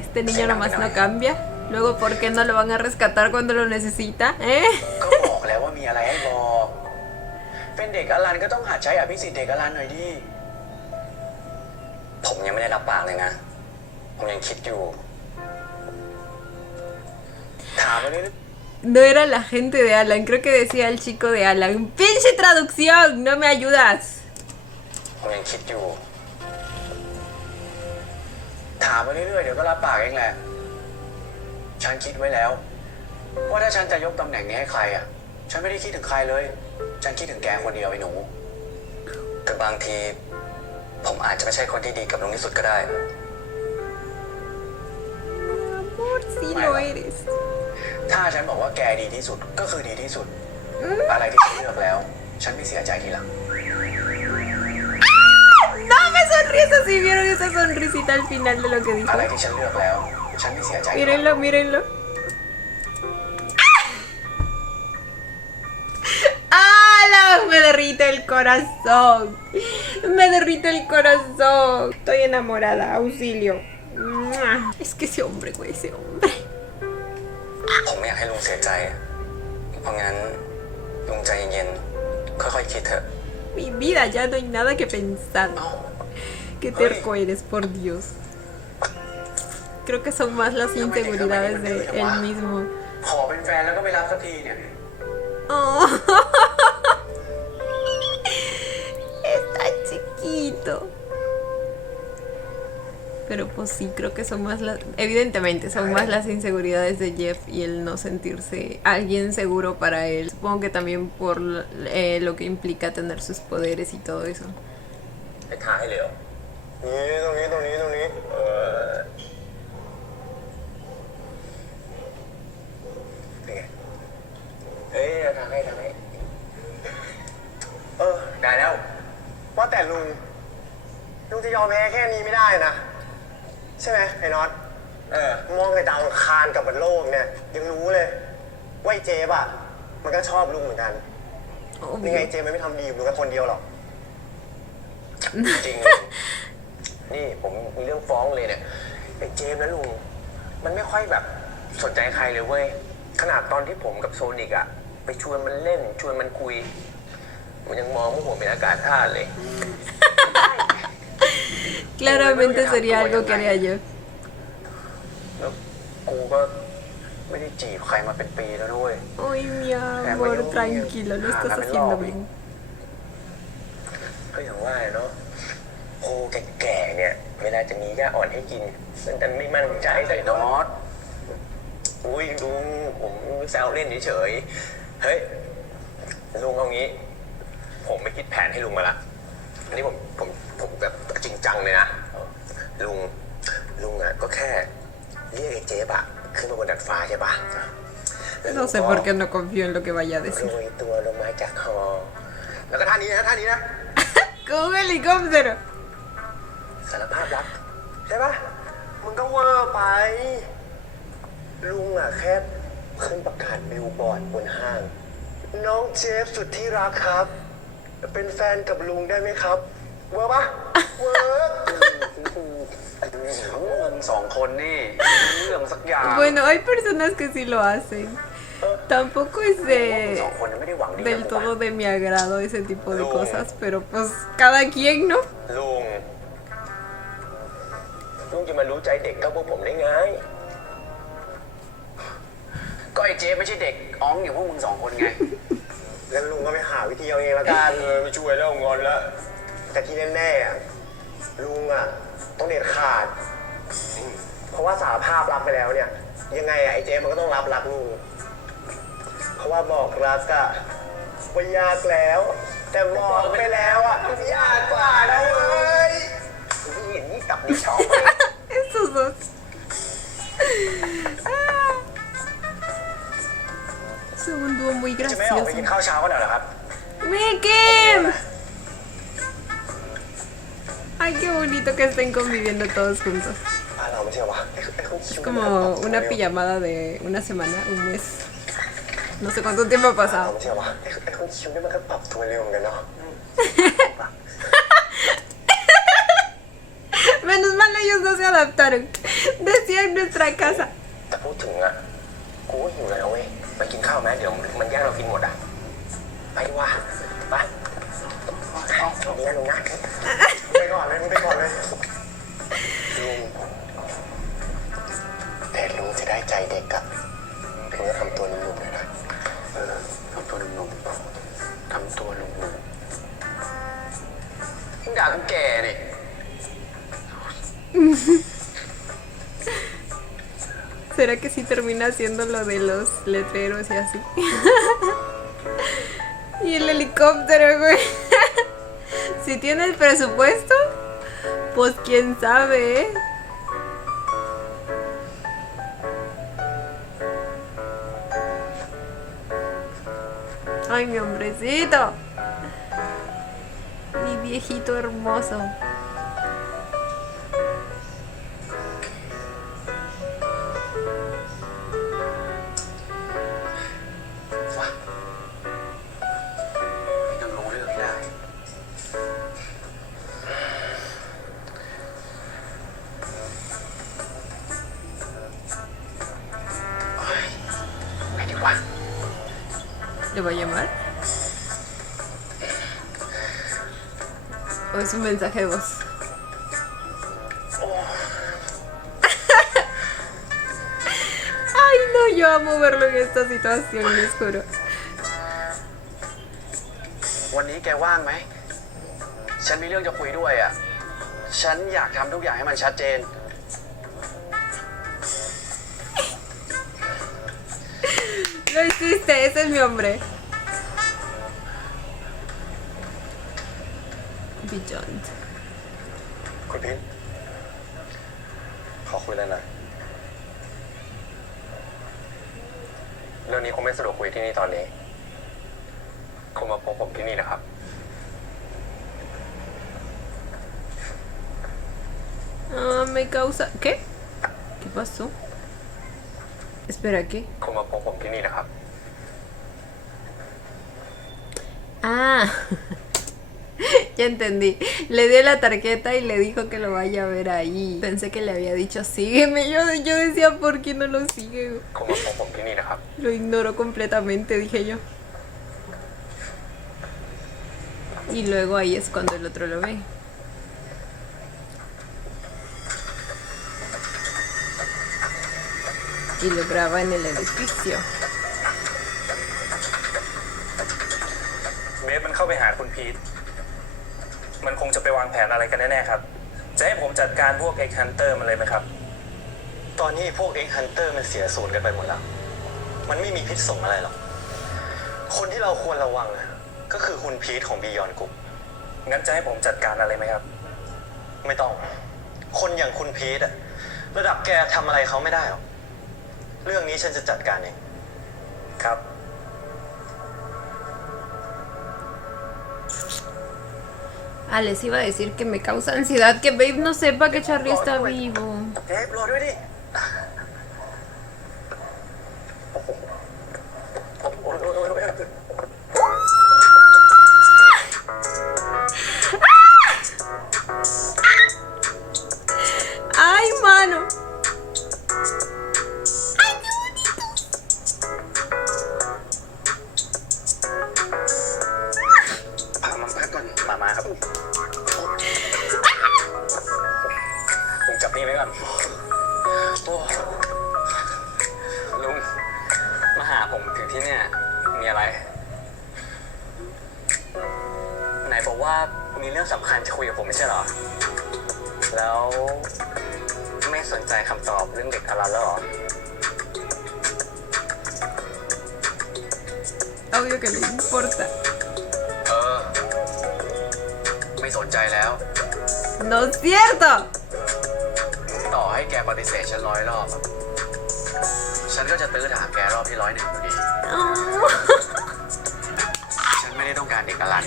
Este niño nomás no cambia. Luego, ¿por qué no lo van a rescatar cuando lo necesita? ก็บอกแล้วว่ามีอะไรให้บอก เป็นเด็กอลันก็ต้องหัดใช้อภิสิทธิ์เด็กอลันหน่อยดิ ผมยังไม่ได้รับปากเลยนะ ผมยังคิดอยู่ ถามมาดิ No era la gente de Alan, creo que decía el chico de Alan. ¡Pinche traducción! ¡No me ayudas! ผมยังคิดอยู่ ถามมาเรื่อยๆเดี๋ยวก็รับปากเองแหละ ฉันคิดไว้แล้ว ว่าถ้าฉันจะยกตำแหน่งนี้ให้ใครอ่ะ ฉันไม่ได้คิดถึงใครเลย ฉันคิดถึงแกคนเดียวไอ้หนู แต่บางที ผมอาจจะไม่ใช่คนที่ดีกับลุงที่สุดก็ได้ Amor, sí lo eres. ถ้าฉันบอกว่าแกดีที่สุดก็คือดีที่สุด อะไรที่ฉันเลือกแล้ว ฉันไม่เสียใจทีหลัง No me sonríes así, ¿vieron esa sonrisita al final de lo que อะไร dijo? ที่ฉันเลือกแล้ว ฉันไม่เสียใจทีหลัง Mírenlo, mírenlo. ¡Alan! Me derrite el corazón. Me derrite el corazón. Estoy enamorada, auxilio. Es que ese hombre, güey, ese hombre. ผมไม่อยากให้ลุงเสียใจ เพราะงั้นลุงใจเย็นๆ ค่อยๆคิดเถอะ Mi vida, ya no hay nada que pensar. Qué terco eres, por Dios. Creo que son más las inseguridades de él mismo. ขอเป็นแฟนแล้วก็ไม่รับสักทีเนี่ย Oh. Está chiquito. Pero pues sí, creo que son más las... Evidentemente, son más las inseguridades de Jeff y el no sentirse alguien seguro para él. Supongo que también por lo que implica tener sus poderes y todo eso. ไปถ่ายให้เร็วนี่ตรงนี้ตรงนี้ตรงนี้เป็นไงเฮ้ยทำให้ได้แล้ว ว่าแต่ลุงจะยอมแพ้แค่นี้ไม่ได้นะ ใช่ไหมไอ้น็อตมองไอ้ดาวอังคารกับบนโลกเนี่ยยังรู้เลยว่าไอ้เจฟอะมันก็ชอบลุงเหมือนกันยังไงเจฟมันไม่ทำดีกับลุงแค่คนเดียวหรอก จริง นี่ผมมีเรื่องฟ้องเลยเนี่ยไอ้เจมส์นะลุงมันไม่ค่อยแบบสนใจใครเลยเว้ยขนาดตอนที่ผมกับโซนิกอะไปชวนมันเล่นชวนมันคุยมันยังมองพวกผมเป็นอากาศธาตุเลย Claramente sería algo que haría yo. แล้วกูก็ไม่ได้จีบใครมาเป็นปีแล้วด้วย Ay, mi amor, tranquilo, lo estás haciendo bien. ก็อย่างว่าเนาะโคแก่ๆเนี่ยเวลาจะมีหญ้าอ่อนให้กินมันจะไม่มั่นใจใส่น็อตอุ้ยลุงผมแซวเล่นเฉยๆเฮ้ยลุงเอางี้ ผมไม่คิดแผนให้ลุงมาละอันนี้ผมแบบจริงจังเลยนะลุงอ่ะก็แค่เรียกไอ้เจ๊บอะขึ้นมาบนดาดฟ้าใช่ปะ No sé por qué no confío en lo que vaya a โร decir. ยตัวลงมาจากหอแล้วก็ท่านี้นะ Con un helicóptero. สารภาพรักใช่ปะมึงก็เวอร์ไป ลุงอ่ะแค่ขึ้นประกาศบิลบอร์ดบนห้าง น้องเจฟสุดที่รักครับ เป็นแฟนกับลุงได้ไหมครับ เวอร์ปะเวอร์ มึงสองคนนี่เรื่องสักอย่าง Bueno, hay personas que sí lo hacen. Tampoco es สองคนไม่ได้หวังดี del todo de mi agrado ese tipo de cosas, pero pues cada quien, ¿no? ลุงจะมารู้ใจเด็กเท่าพวกผมได้ไง ก็ไอ้เจ๊ไม่ใช่เด็กอ้องอย่างพวกมึงสองคนไง งั้นลุงก็ไปหาวิธีเอาเองละกันไม่ช่วยแล้วงอนแล้ว แต่ที่แน่ๆอะลุงอ่ะต้องเด็ดขาด เพราะว่าสารภาพรักไปแล้วเนี่ย ยังไงอะไอ้เจ๊มันก็ต้องรับรักลุง เพราะว่าบอกรักอะว่ายากแล้ว แต่บอกไปแล้วอะยากกว่านะเว้ยนี่กลับนี่ชอบ Esos dos. Son un dúo muy จะไม่ออกไปกิน gracioso. ข้าวเช้ากันหน่อยเหรอครับ ¡Mikim! Ay, qué bonito que estén conviviendo todos juntos. เราไม่ใช่วะ Es como una pijamada de una semana, un mes. No sé cuánto tiempo ha เรา pasado. ไม่ใช่วะไอ้คนคิวนี่มันก็ปรับตัวเร็วเหมือนกันเนาะ Menos mal ellos no se adaptaron. Decía en nuestra casa. แต่พูดถึงอะกูก็หิวแล้วเว้ยไปกินข้าวไหมเดี๋ยวมันแย่งเรากินหมดอะไปดีกว่าไปเดี๋ยวลุงนะไปก่อนเลยมึงไปก่อนเลยลุงแต่ลุงจะได้ใจเด็กอะลุงจะทำตัวหนุ่มๆเลยนะ ทำตัวหนุ่มๆทำตัวหนุ่มๆมึงด่ากูแก่นี่ ¿Será que sí termina haciendo lo de los letreros y así? Y el helicóptero, güey. Si tiene el presupuesto, pues quién sabe, ¿eh? Ay, mi hombrecito. Mi viejito hermoso. ¿Le va a llamar? ¿O es un mensaje de voz? Ay, no, yo amo verlo en esta situación, les juro. วันนี้แกว่างไหม ฉันมีเรื่องจะคุยด้วยอ่ะ ฉันอยากทำทุกอย่างให้มันชัดเจน Lo hiciste, ese es mi hombre. Beyond. คุณพินขอคุยแล้วหน่อยเรื่องนี้คงไม่สะดวกคุยที่นี่ตอนนี้คงมาพบผมที่นี่นะครับ Ah, me causa... ¿Qué? ¿Qué pasó? Espera, ¿qué? คงมาพบผมที่นี่นะครับ Ah, ya entendí. Le dio la tarjeta y le dijo que lo vaya a ver ahí. Pensé que le había dicho sígueme. Yo decía, ¿por qué no lo sigue? คงมาพบผมที่นี่นะครับ Lo ignoró completamente, dije yo. Y luego ahí es cuando el otro lo ve. Y lo graba en el edificio. เบฟมันเข้าไปหาคุณพีทมันคงจะไปวางแผนอะไรกันแน่ๆครับ จะให้ผมจัดการพวกเอ็กฮันเตอร์มันเลยไหมครับ ตอนนี้พวกเอ็กฮันเตอร์มันเสียสูญกันไปหมดแล้ว มันไม่มีพิษสงอะไรหรอก คนที่เราควรระวังอะก็คือคุณพีทของบียอนกรุ๊ป งั้นจะให้ผมจัดการอะไรไหมครับ ไม่ต้อง คนอย่างคุณพีทอะระดับแกทำอะไรเขาไม่ได้หรอก เรื่องนี้ฉันจะจัดการเอง ครับ Ah, les iba a decir que me causa ansiedad que Babe no sepa que Charlie está vivo. เจ๊รอด้วยดิ ¡Ah! ผมจับนี่ไว้ก่อนโอ้ลุงมาหาผมถึงที่เนี่ยมีอะไร ไหนบอกว่ามีเรื่องสำคัญจะคุยกับผมไม่ใช่เหรอ แล้วไม่สนใจคำตอบเรื่องเด็กอลันแล้วเหรอ Obvio que le importa. ไม่สนใจแล้ว No es cierto. ต่อให้แกปฏิเสธฉัน100 รอบ ฉันก็จะตื้อถามแกรอบที่101อยู่ดี Oh. ฉันไม่ได้ต้องการเด็กอลัน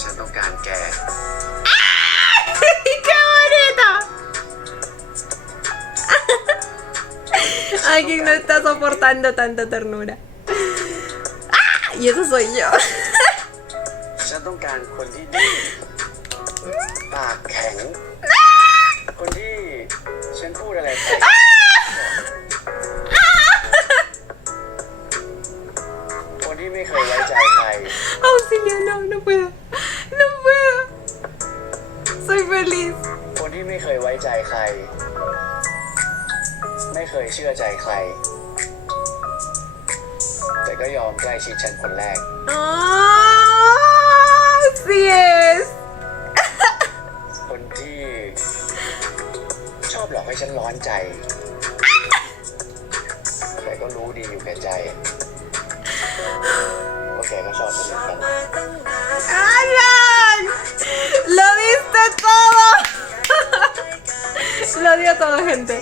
ฉันต้องการแก ¡Qué bonito! Alguien no está soportando tanta ternura. ¡Ah! Y eso soy yo. ฉันต้องการคนที่ดื้อปากแข็ง คนที่ฉันพูดอะไรไปคนที่ไม่เคยไว้ใจใคร Auxilio, no, no puedo. No puedo. Soy feliz. คนที่ไม่เคยไว้ใจใคร ไม่เคยเชื่อใจใคร แต่ก็ยอมใกล้ชิดฉันคนแรก ¡Oh! Sí es. คนที่ชอบหลอกให้ฉันร้อนใจ แต่ก็รู้ดีอยู่แก่ใจว่าแกก็ชอบฉันเหมือนกัน ¡Alan! ¡Lo diste todo! Lo dio todo, gente.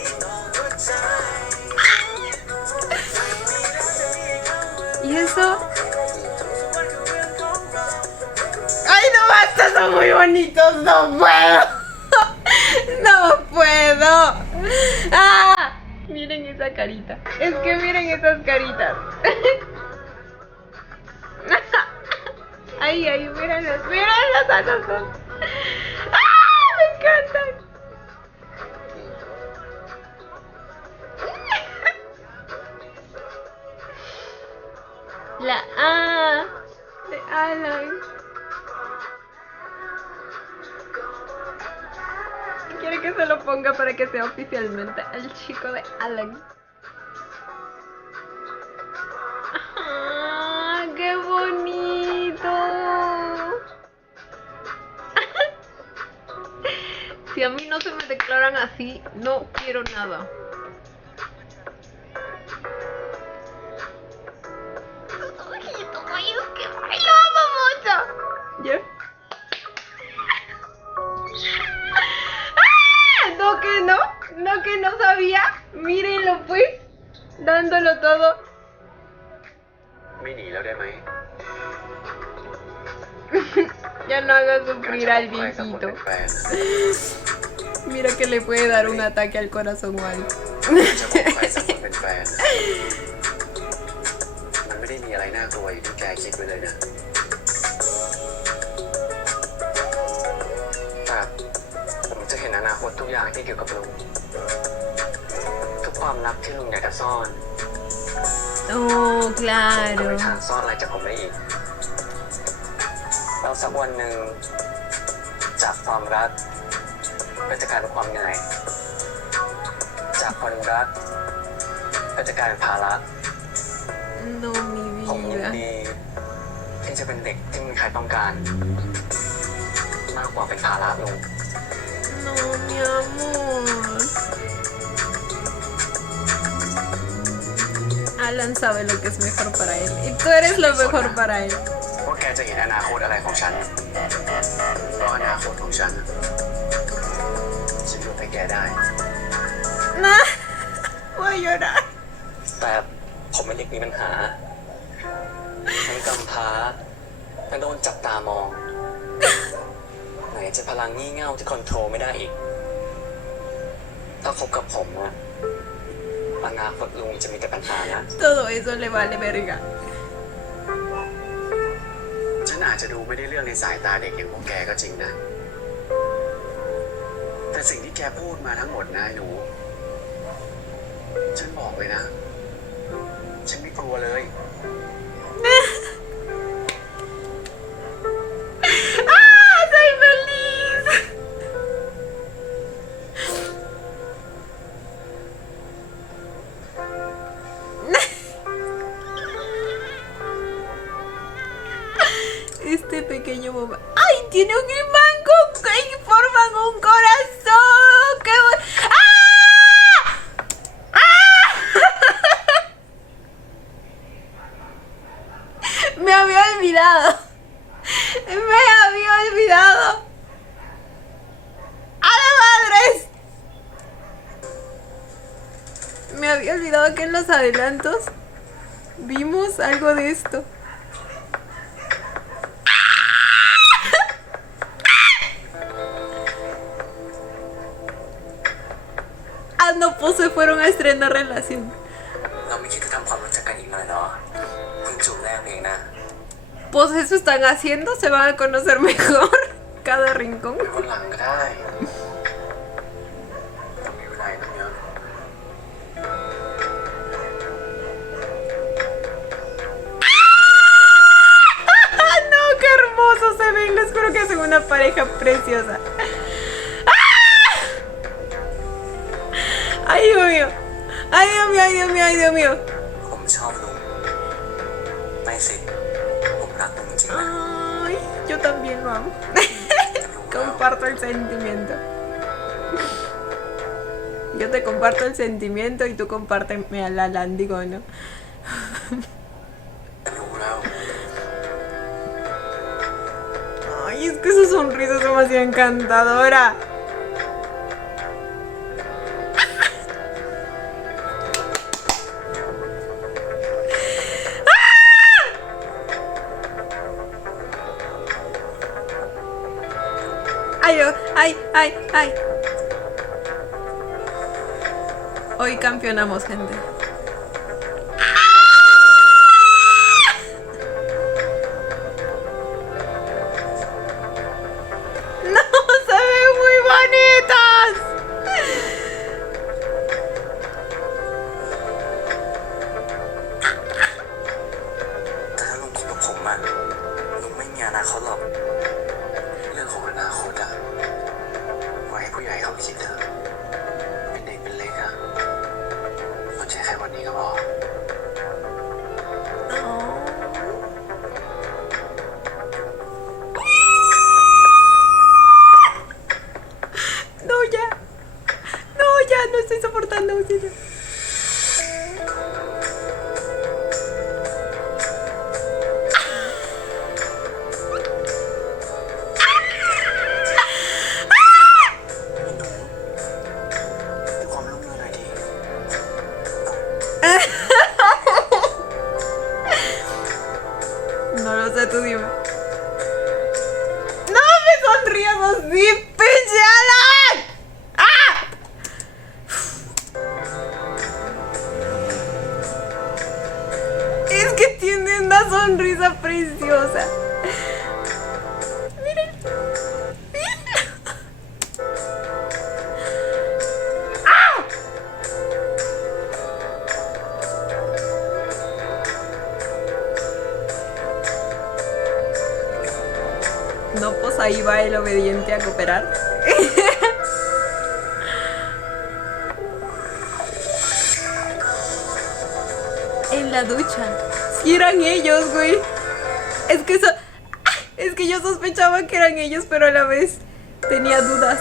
¿Y eso? ¡Ay, no basta! Son muy bonitos. ¡No puedo! ¡No puedo! ¡Ah! Miren esa carita. Es que miren esas caritas. Ahí, ahí, mírenlos, mírenlos a los dos. ¡Ah! Me encantan. La A de Alan. Quiere que se lo ponga para que sea oficialmente el chico de Alan. ¡Ah, qué bonito! Si a mí no se me declaran así, no quiero nada. Ojito, ay, es que ay, lo amo mucho. ¿Ya? ¡Ah! No que no, no que no sabía. Mírenlo pues, dándolo todo. ไม่หนีแล้วได้ไหม Ya no hagas การ sufrir จะ al บอกใครสักคน viejito. เป็นแฟน Mira que le puede dar un ataque al corazón o algo. การจะบอกใครสักคนเป็นแฟน มันไม่ได้มีอะไรน่ากลัวอย่างที่แกคิดไว้เลยนะ แต่ผมจะเห็นอนาคตทุกอย่างที่เกี่ยวกับลุง ทุกความลับที่ลุงอยากจะซ่อน Oh, ลุงก็ claro. ไม่ทางซ่อนอะไรจากผมได้อีก แล้วสักวันหนึ่งจากความรักก็จะกลายเป็นความเหนื่อย จากคนรักก็จะกลายเป็นภาระ No, mi ผมยิน vida. ดีที่จะเป็นเด็กที่ไม่มีใครต้องการ มากกว่าเป็นภาระลุง No, mi amor. Alan sabe lo que es mejor para él. Y tú eres lo mejor para él. ว่าแกจะเห็นอนาคตอะไรของฉัน เพราะอนาคตของฉัน ฉันยกให้แกได้ Nah. Voy a llorar. แต่ผมเป็นเด็กมีปัญหาทั้งกำพร้าและโดนจับตามอง ไหนจะพลังงี่เง่าที่คอนโทรลไม่ได้อีก ถ้าคบกับผมอะอนาคตลุงจะมีแต่ปัญหานะ Todo eso le vale verga. ฉันอาจจะดูไม่ได้เรื่องในสายตาเด็กอย่างพวกแกก็จริงนะ แต่สิ่งที่แกพูดมาทั้งหมดนะไอ้หนู ฉันบอกเลยนะ ฉันไม่กลัวเลย este pequeño bomba. ¡Ay! Tiene un imán y forman un corazón. ¡Qué ¡Ah! ¡Ah! Me había olvidado. Me había olvidado. ¡A la madres! Me había olvidado que en los adelantos vimos algo de esto. Ah, no, pues se fueron a estrenar relación. เราไม่คิดจะทำความรู้จักกันอีกหน่อยเหรอเพิ่งจูบแรกเองนะ Pues eso están haciendo, se van a conocer mejor cada rincón. คนหลังก็ได้ต้องมีเวลาอีกตั้งเยอะ ¡Ah, no! ¡Qué hermosos se ven! Les juro que hacen una pareja preciosa. ¡Ah! ¡Ay, Dios mío! ¡Ay, Dios mío! ¡Ay, Dios mío! ¡Ay, Dios mío! ผมชอบลุงไม่สิผมรักลุงจริงๆนะ ¡Ay! Yo también lo amo. Comparto el sentimiento. Yo te comparto el sentimiento y tú compárteme a la digo, ¿no? รู้แล้ว Ay, es que su sonrisa es demasiado encantadora. Ay, ay, ay, ay. Hoy campeonamos, gente. No, se ven muy bonitas. แต่ถ้าลุงคบกับผมอะลุงไม่มีอนาคตหรอกเรื่องของอนาคตอะไว้ให้ผู้ใหญ่เขาคิดเถอะเป็นเด็กเป็นเล็กอะสนใจแค่วันนี้ก็พอ No, ya. No, ya, no estoy soportando. Ya, ya. No lo sé, tú dime. ¡No me sonrías así, pinche Alan! ¡Ah! Es que tiene una sonrisa preciosa. Miren. ¡Ah! No, pues ahí va el obediente a cooperar. En la ducha. Si eran ellos, güey. Es que es que yo sospechaba que eran ellos, pero a la vez tenía dudas.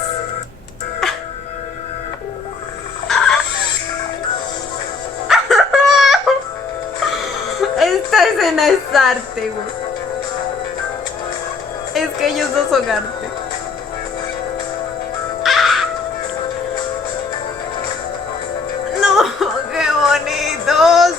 Esta escena es arte, güey. Es que ellos dos son arte. ¡No! ¡Qué bonitos!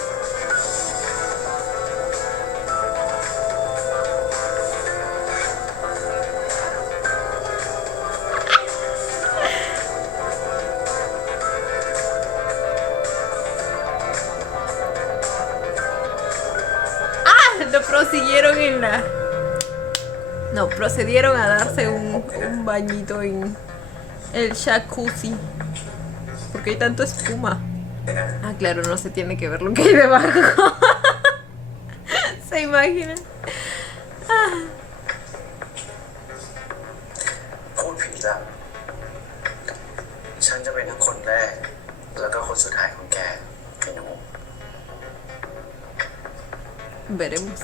¡Ah! Lo prosiguieron en la... No, procedieron a darse un bañito en el jacuzzi. Porque hay tanto espuma. Ah, claro, no se tiene que ver lo que hay debajo. ¿Se imaginan? Ah. พูดผิดละฉันจะเป็นทั้งคนแรกแล้วก็คนสุดท้ายของแกไอ้หนู Veremos.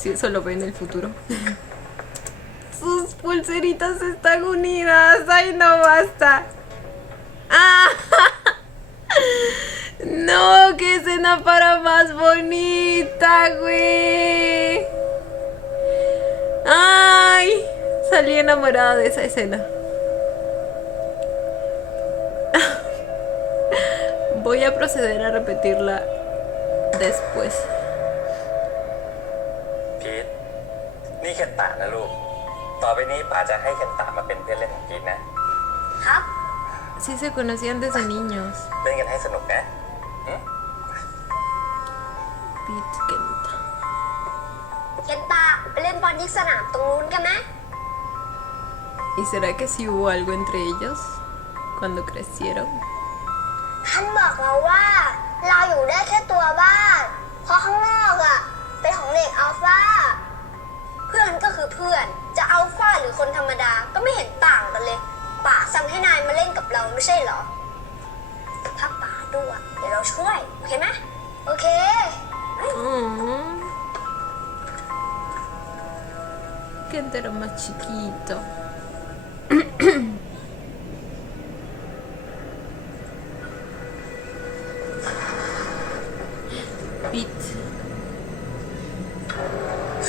Si si eso lo ve en el futuro. Sus pulseritas están unidas. Ay, no, basta. ¡Ah! No, qué escena para más bonita, güey. Ay, salí enamorada de esa escena. Voy a proceder a repetirla después. พีทนี่เคนตะนะลูก ต่อไปนี้ป๋าจะให้เคนตะมาเป็นเพื่อนเล่นของพีทนะ ครับ Sí se conocían desde niños. เล่นกันให้สนุกนะ Pete Kenta. เคนตาไปเล่นบอลที่สนามตรงนู้นกันไหม ¿Y será que sí hubo algo entre ellos cuando crecieron? ท่านบอกเราว่าเราอยู่ได้แค่ตัวบ้านเพราะข้างนอกอ่ะเป็นของเด็กอัลฟาเพื่อนก็คือเพื่อนจะอัลฟาหรือคนธรรมดาก็ไม่เห็นต่างกันเลยป๋าสั่งให้นายมาเล่นกับเราไม่ใช่เหรอถ้าป๋าด้วยเดี๋ยวเราช่วยโอเคไหมโอเค Oh. Kenta era más chiquito. Pete.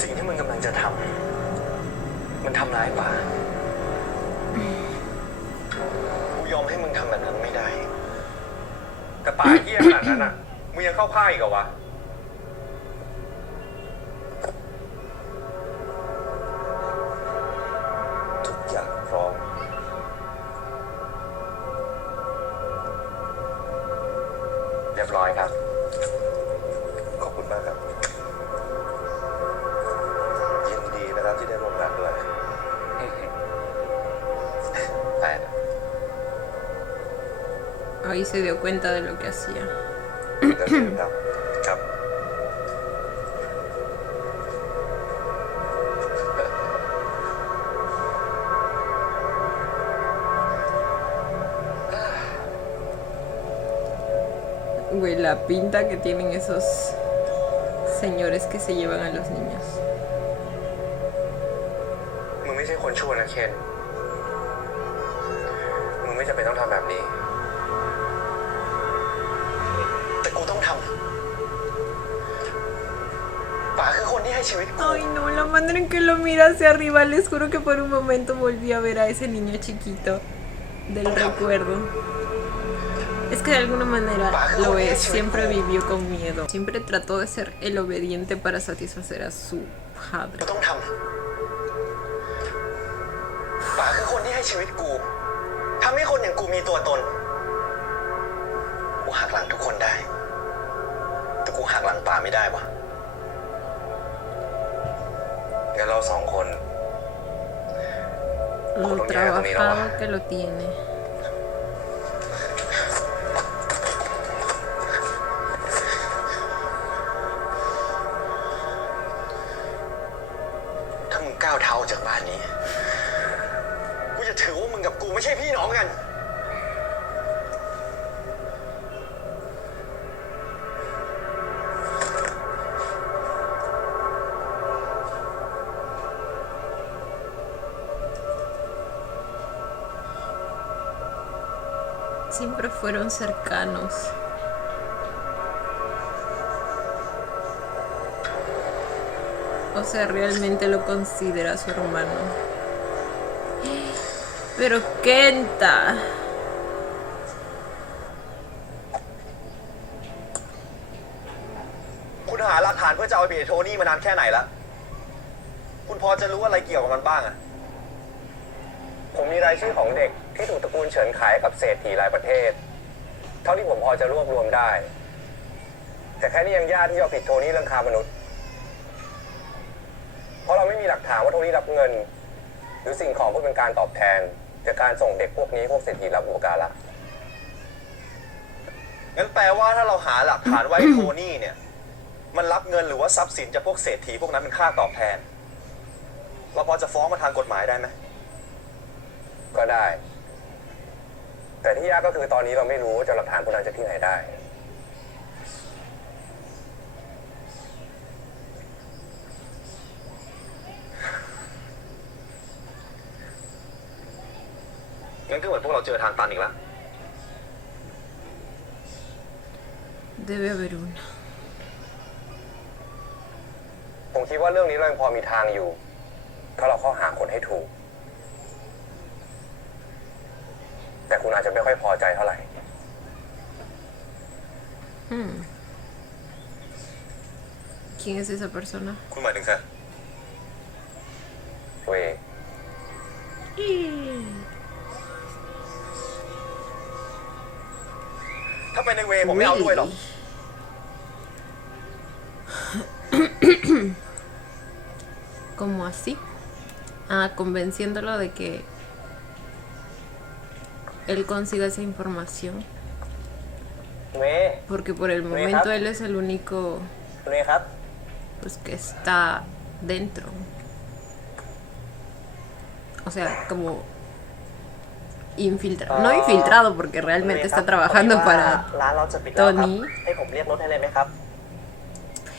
สิ่งที่มึงกำลังจะทำมันทำร้ายป่ากูยอมให้มึงทำแบบนั้นไม่ได้ แต่ป๋าเหี้ยขนาดนั้นอ่ะ มึงยังเข้าค่ายอีกเหรอวะ ทุกอย่างพร้อม เรียบร้อยครับ ขอบคุณมากครับ ยินดีนะครับที่ได้ร่วมงานด้วย แต่ Ahí se dio cuenta de lo que hacía. แล้วเจอกันครับ ครับ Güey, la pinta que tienen esos señores que se llevan a los niños. มึงไม่ใช่คนชั่วนะเคนมึงไม่จำเป็นต้องทำแบบนี้ แต่กูต้องทำป๋าคือคนที่ให้ชีวิตกู Ay, no, la manera en que lo mira hacia arriba, les juro que por un momento volví a ver a ese niño chiquito del recuerdo. Es que de alguna manera lo es, siempre vivió con miedo. Siempre trató de ser el obediente para satisfacer a su กู padre. ต้องทำป๋าคือคนที่ให้ชีวิตกูทำให้คนอย่างกูมีตัวตน กูหักหลังทุกคนได้ แต่กูหักหลังป๋าไม่ได้วะ งั้นเราสองคน Lo trabajado que lo tiene. ถ้ามึงก้าวเท้าออกจากบ้านนี้ กูจะถือว่ามึงกับกูไม่ใช่พี่น้องกัน Siempre fueron cercanos. O sea, realmente lo considera su hermano. Pero Kenta. คุณหาหลักฐานเพื่อจะเอาไปเบียดโทนี่มานานแค่ไหนละ คุณพอจะรู้อะไรเกี่ยวกับมันบ้างอะ ผมมีรายชื่อของเด็กที่ถูกตระกูลเฉินขายกับเศรษฐีหลายประเทศ เท่าที่ผมพอจะรวบรวมได้ แต่แค่นี้ยังยากที่จะเอาผิดโทนี่เรื่องค้ามนุษย์ เพราะเราไม่มีหลักฐานว่าโทนี่รับเงิน หรือสิ่งของเพื่อเป็นการตอบแทนจากการส่งเด็กพวกนี้พวกเศรษฐีรับอุปการะ งั้นแปลว่าถ้าเราหาหลักฐานไว้โทนี่เนี่ย มันรับเงินหรือว่าทรัพย์สินจากพวกเศรษฐีพวกนั้นเป็นค่าตอบแทน เราพอจะฟ้องมาทางกฎหมายได้ไหม ก็ได้ แต่ที่ยากก็คือตอนนี้เราไม่รู้ว่าจะหลักฐานพวกนั้นจากที่ไหนได้ Ay, งั้นก็เหมือนพวกเราเจอทางตันอีกแล้ว Debe haber una. ผมคิดว่าเรื่องนี้เรายังพอมีทางอยู่ ถ้าเราเข้าหาคนให้ถูก แต่คุณอาจจะไม่ค่อยพอใจเท่าไหร่ ¿Quién es esa persona? คุณหมายถึงใคร เวย ถ้าไปในเวย์ผมไม่เอาด้วยหรอก ¿Cómo así? Ah, convenciéndolo de que él consiga esa información. เว Porque por el momento él es el único เวครับ pues que está dentro. O sea, como infiltrado. No infiltrado porque realmente está trabajando พอดีว่า para ร้านเราจะปิดแล้วครับ Tony. ให้ผมเรียกรถให้เลยไหมครับ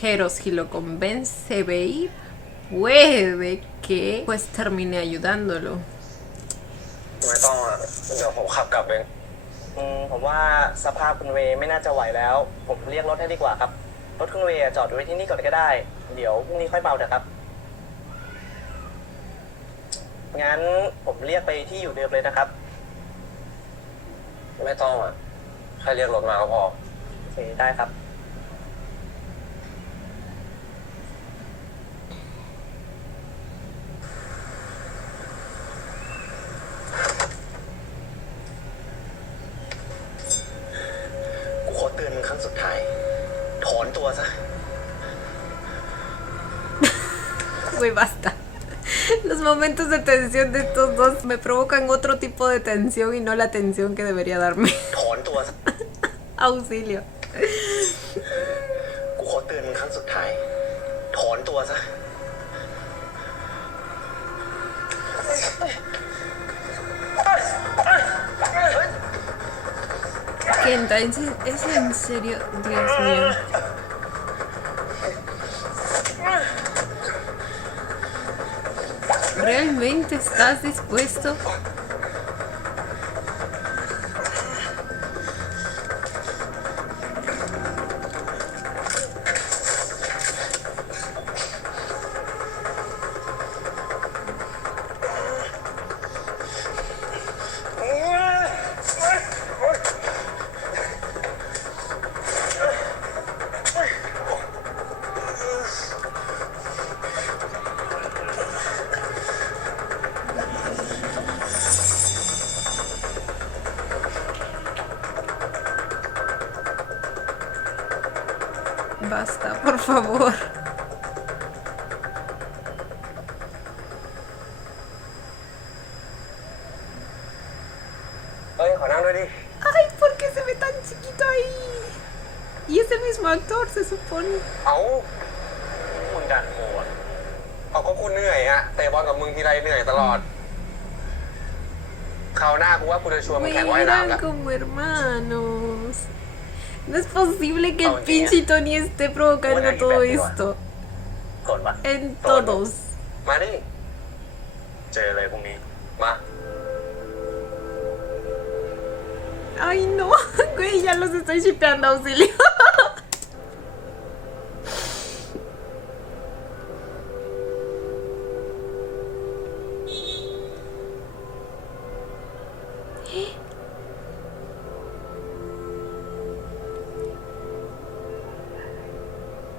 Pero si lo convence Babe, puede que pues termine ayudándolo. ไม่ต้องอ่ะ เดี๋ยวผมขับกลับเอง ผมว่าสภาพคุณเวไม่น่าจะไหวแล้ว ผมเรียกรถให้ดีกว่าครับ รถคุณเวจอดไว้ที่นี่ก่อนก็ได้ เดี๋ยวพรุ่งนี้ค่อยเมาเถอะครับ งั้นผมเรียกไปที่อยู่เดิมเลยนะครับ ไม่ต้องอ่ะ แค่เรียกรถมาก็พอ โอเคได้ครับ กูขอเตือนมึงครั้งสุดท้าย ถอนตัวซะ Güey, basta. Los momentos de tensión de estos dos me provocan otro tipo de tensión y no la tensión que debería darme. ถอนตัวซะ Auxilio. กูขอเตือนมึงครั้งสุดท้าย ถอนตัวซะ Kenta, ¿es en serio? Dios mío. ¿Realmente estás dispuesto? Basta, por favor. เฮ้ย ขอนั่งด้วยดิ Ay, ¿por qué se ve tan chiquito ahí? Y es el mismo actor, se supone. เอามึงดันโหดเอาก็กูเหนื่อยอะเตะบอลกับมึงทีไรเหนื่อยตลอด คราวหน้ากูว่ากูจะชวนมึง Me แข่งว่ายน้ำ eran ละ como hermanos. No es posible que el Oh, pinche Tony esté provocando Buena todo idea, esto ก่อนวะ en todos. มาดิ เจอเลยพรุ่งนี้ มา Ay, no, güey, ya los estoy shipeando, auxilio.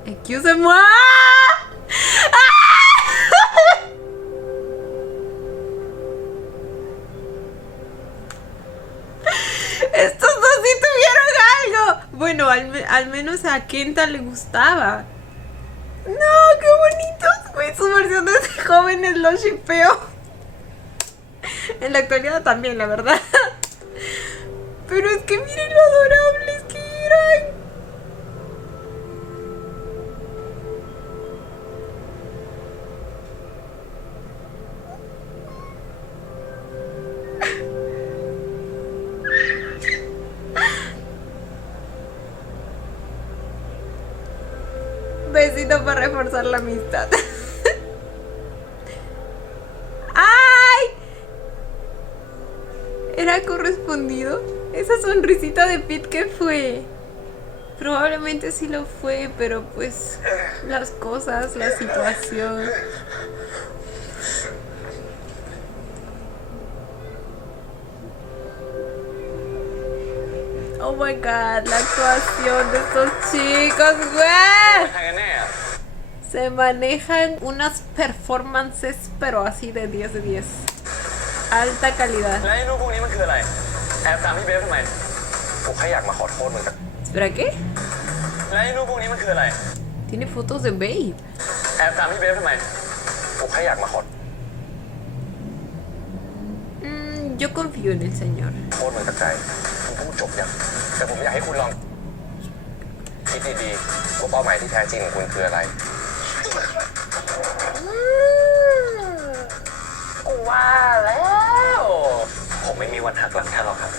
Excuse-moi. Estos dos sí tuvieron algo. Bueno, al menos a Kenta le gustaba. No, qué bonitos, güey. Sus versiones de jóvenes los shipeo. En la actualidad también, la verdad. Pero es que miren lo adorables que eran. Besito para reforzar la amistad. ¡Ay! ¿Era correspondido? Esa sonrisita de Pete, ¿qué fue? Probablemente sí lo fue, pero pues las cosas, la situación. Oh my god, la actuación de estos chicos, güey. Se manejan unas performances, pero así de 10 de 10. Alta calidad. แล้วไอ้รูปพวกนี้มันคืออะไรแอบตามพี่เบฟทำไม ผมแค่อยากมาขอโทษมึงกับ Espera, ¿qué? แล้วไอ้รูปพวกนี้มันคืออะไร Tiene fotos de Babe. แอบตามพี่เบฟทำไม ผมแค่อยากมาขอ Yo confío en el señor. โทษมึงกับใจคุณพูดจบยังแต่ผมอยากให้คุณลองคิดดีๆว่าเป้าหมายที่แท้จริงของคุณคืออะไร กูว่าแล้ว ผมไม่มีวันหักหลังแค่หรอกครับ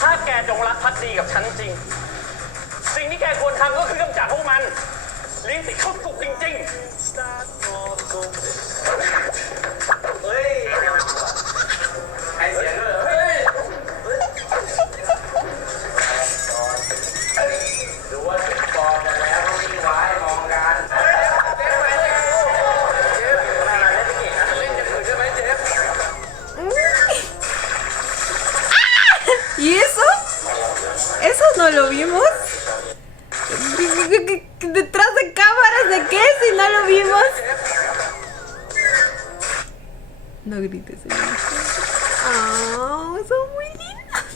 ถ้าแกจงรักภักดีกับฉันจริง สิ่งที่แกควรทำก็คือกำจัดพวกมันเลี้ยงติดเข้าคุกจริงๆ เฮ้ยไอเสียงด้วยเหรอเฮ้ยดูว่าถึงฟอร์มกันแล้วก็วิ่งไว้มองกันเฮ้ยเจ๊ไปเลยเจ๊อะไรเล่นไม่เก่งนะเล่นอย่างอื่นใช่ไหมเจ๊ ¿Y eso? ¿Eso no lo vimos? ¿Detrás de cámaras de qué si no lo vimos? No grites, oh, son muy lindos.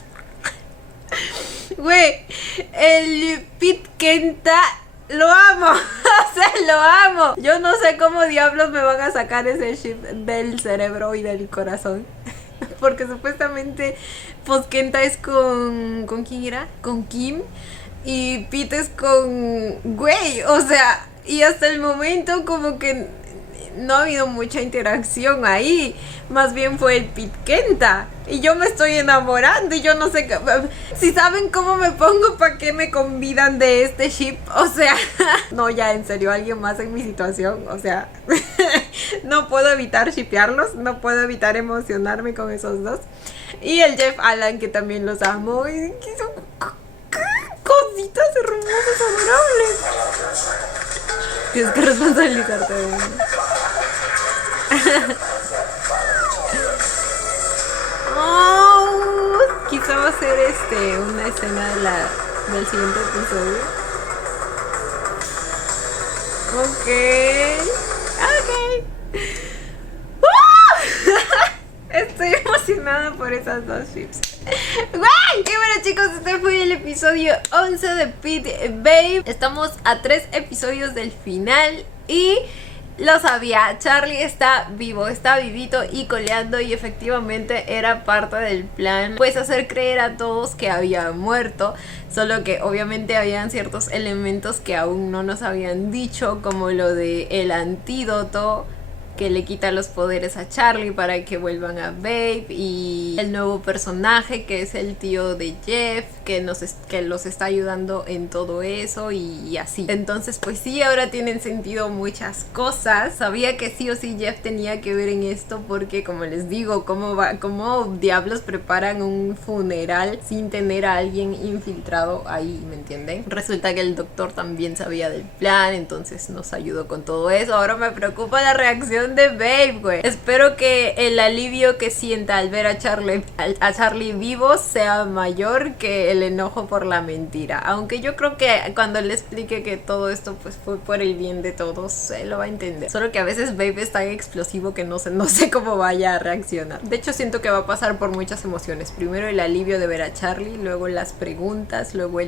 Güey, el Pete Kenta lo amo. O sea, lo amo. Yo no sé cómo diablos me van a sacar ese chip del cerebro y del corazón. Porque supuestamente pues Kenta es con ¿quién era? Con Kim. Y Pete es con güey. O sea, y hasta el momento como que no ha habido mucha interacción ahí. Más bien fue el Pete Kenta. Y yo me estoy enamorando. Y yo no sé qué. Si saben cómo me pongo, ¿para qué me convidan de este ship? O sea, no, ya en serio, alguien más en mi situación. O sea, no puedo evitar shippearlos. No puedo evitar emocionarme con esos dos. Y el Jeff Allan, que también los amo. Y que son cositas hermosas, adorables. Tienes que responsabilizarte de mí. Oh, quizá va a ser una escena del siguiente episodio. Ok. Estoy emocionada por esas dos ships. ¡Guay! Y bueno, chicos, este fue el episodio 11 de Pete Babe. Estamos a 3 episodios del final y lo sabía, Charlie está vivo, está vivito y coleando, y efectivamente era parte del plan, pues hacer creer a todos que había muerto, solo que obviamente habían ciertos elementos que aún no nos habían dicho, como lo de el antídoto que le quita los poderes a Charlie para que vuelvan a Babe, y el nuevo personaje que es el tío de Jeff que los está ayudando en todo eso y así. Entonces pues sí, ahora tienen sentido muchas cosas. Sabía que sí o sí Jeff tenía que ver en esto, porque como les digo, ¿cómo diablos preparan un funeral sin tener a alguien infiltrado ahí? ¿Me entienden? Resulta que el doctor también sabía del plan, entonces nos ayudó con todo eso. Ahora me preocupa la reacción de Babe, güey. Espero que el alivio que sienta al ver a Charlie vivo sea mayor que el enojo por la mentira. Aunque yo creo que cuando le explique que todo esto pues fue por el bien de todos, se lo va a entender. Solo que a veces Babe es tan explosivo que no sé cómo vaya a reaccionar. De hecho siento que va a pasar por muchas emociones. Primero el alivio de ver a Charlie, luego las preguntas, luego